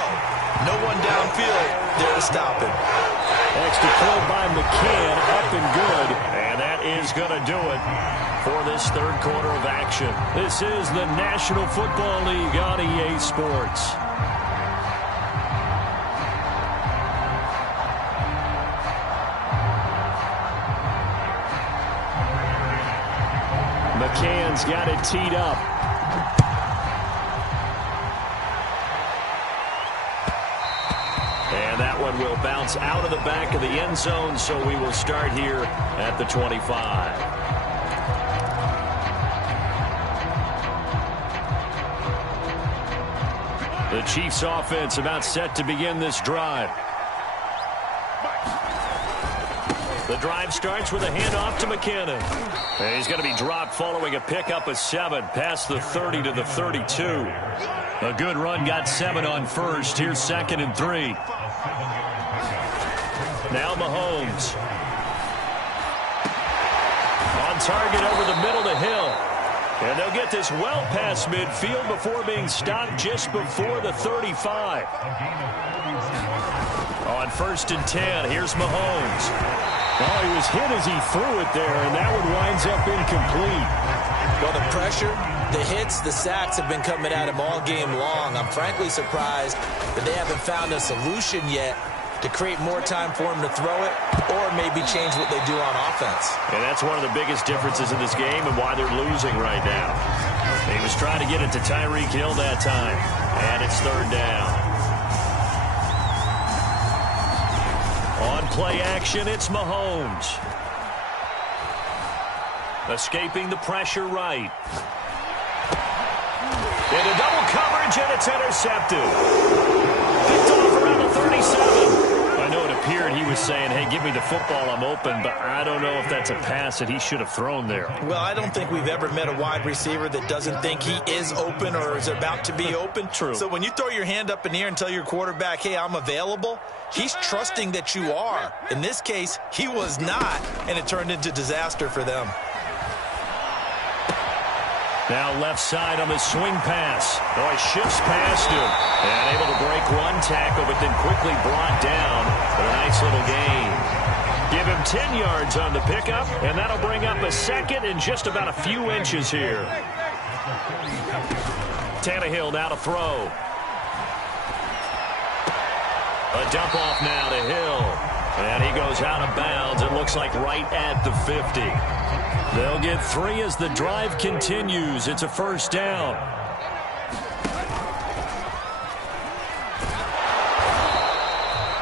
No one downfield there to stop him. Extra pull by McCann, up and good. And that is going to do it for this 3rd quarter of action. This is the National Football League on EA Sports. McCann's got it teed up. And that one will bounce out of the back of the end zone, so we will start here at the 25. The Chiefs offense about set to begin this drive. The drive starts with a handoff to McKinnon. And he's going to be dropped following a pickup of 7 past the 30 to the 32. A good run got 7 on first. Here's 2nd and 3. Now Mahomes. On target over the middle to Hill. And they'll get this well past midfield before being stopped just before the 35. On 1st and 10, here's Mahomes. Oh, he was hit as he threw it there, and that one winds up incomplete. Well, the pressure, the hits, the sacks have been coming at him all game long. I'm frankly surprised that they haven't found a solution yet to create more time for him to throw it or maybe change what they do on offense. And that's one of the biggest differences in this game and why they're losing right now. He was trying to get it to Tyreek Hill that time, and it's 3rd down. On play action, it's Mahomes. Escaping the pressure right. Into double coverage, and it's intercepted. Picked off around the 37. I know it appeared he was saying, hey, give me the football, I'm open, but I don't know if that's a pass that he should have thrown there. Well, I don't think we've ever met a wide receiver that doesn't think he is open or is about to be open. True. So when you throw your hand up in the air and tell your quarterback, hey, I'm available, he's trusting that you are. In this case, he was not, and it turned into disaster for them. Now left side on the swing pass. Oh, he shifts past him. And able to break one tackle, but then quickly brought down. But a nice little gain. Give him 10 yards on the pickup, and that'll bring up a second in just about a few inches here. Tannehill now to throw. A dump off now to Hill. And he goes out of bounds. It looks like right at the 50. They'll get 3 as the drive continues. It's a first down.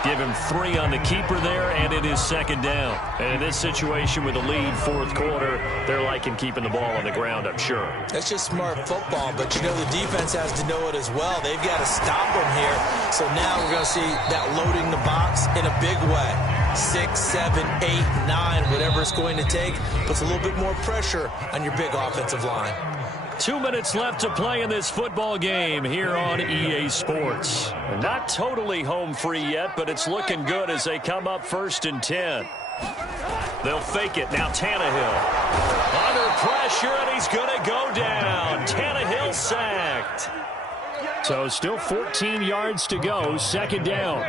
Give him 3 on the keeper there, and it is second down. And in this situation with the lead, fourth quarter, they're liking keeping the ball on the ground, I'm sure. That's just smart football, but you know the defense has to know it as well. They've got to stop them here. So now we're going to see that loading the box in a big way. 6, 7, 8, 9, whatever it's going to take, puts a little bit more pressure on your big offensive line. 2 minutes left to play in this football game here on EA Sports. Not totally home free yet, but it's looking good as they come up 1st and 10. They'll fake it. Now Tannehill. Under pressure, and he's going to go down. Tannehill sacked. So still 14 yards to go. Second down.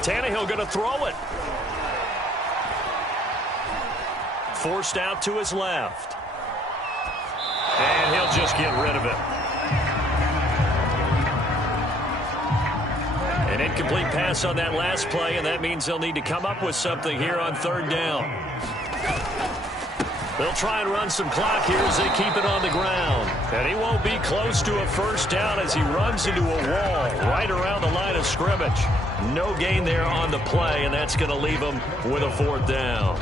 Tannehill going to throw it. Forced out to his left. And he'll just get rid of it. An incomplete pass on that last play, and that means they'll need to come up with something here on third down. They'll try and run some clock here as they keep it on the ground. And he won't be close to a first down as he runs into a wall right around the line of scrimmage. No gain there on the play, and that's going to leave him with a fourth down.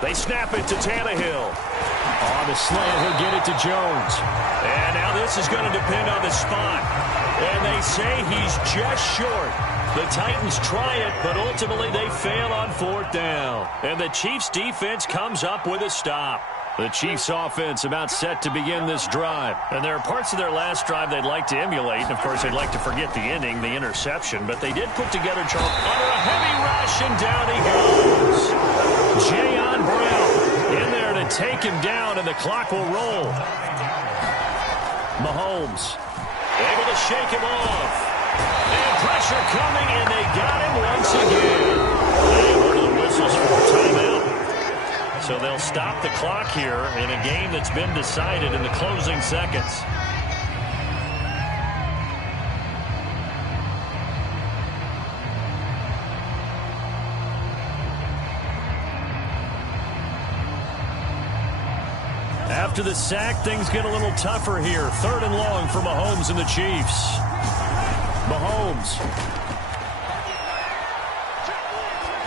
They snap it to Tannehill. On the slant, he'll get it to Jones. And now this is going to depend on the spot. And they say he's just short. The Titans try it, but ultimately they fail on fourth down. And the Chiefs' defense comes up with a stop. The Chiefs' offense about set to begin this drive. And there are parts of their last drive they'd like to emulate. And, of course, they'd like to forget the ending, the interception. But they did put together Charles under a heavy rush, and down he goes. Jayon Brown in there to take him down, and the clock will roll. Mahomes able to shake him off. And pressure coming, and they got him once again. And one of the whistles for a timeout. So they'll stop the clock here in a game that's been decided in the closing seconds. After the sack, things get a little tougher here. 3rd and long for Mahomes and the Chiefs. Mahomes.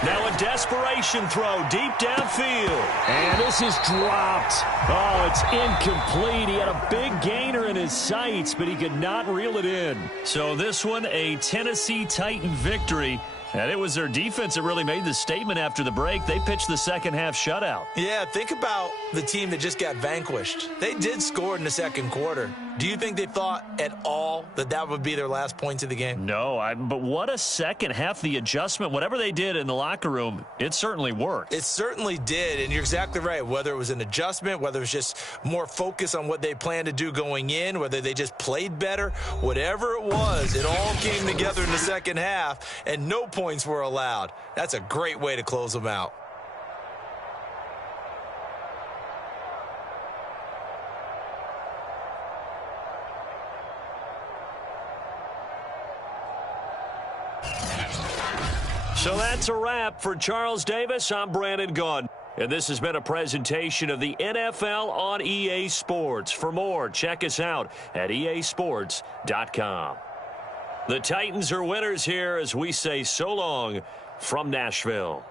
Now a desperation throw deep downfield. And this is dropped. Oh, it's incomplete. He had a big gainer in his sights, but he could not reel it in. So this one, a Tennessee Titan victory. And it was their defense that really made the statement after the break. They pitched the second half shutout. Yeah, think about the team that just got vanquished. They did score in the second quarter. Do you think they thought at all that that would be their last points of the game? No, but what a second half. The adjustment, whatever they did in the locker room, it certainly worked. It certainly did, and you're exactly right. Whether it was an adjustment, whether it was just more focus on what they planned to do going in, whether they just played better, whatever it was, it all came together in the second half, and no points were allowed. That's a great way to close them out. So that's a wrap for Charles Davis. I'm Brandon Gaudin. And this has been a presentation of the NFL on EA Sports. For more, check us out at easports.com. The Titans are winners here as we say so long from Nashville.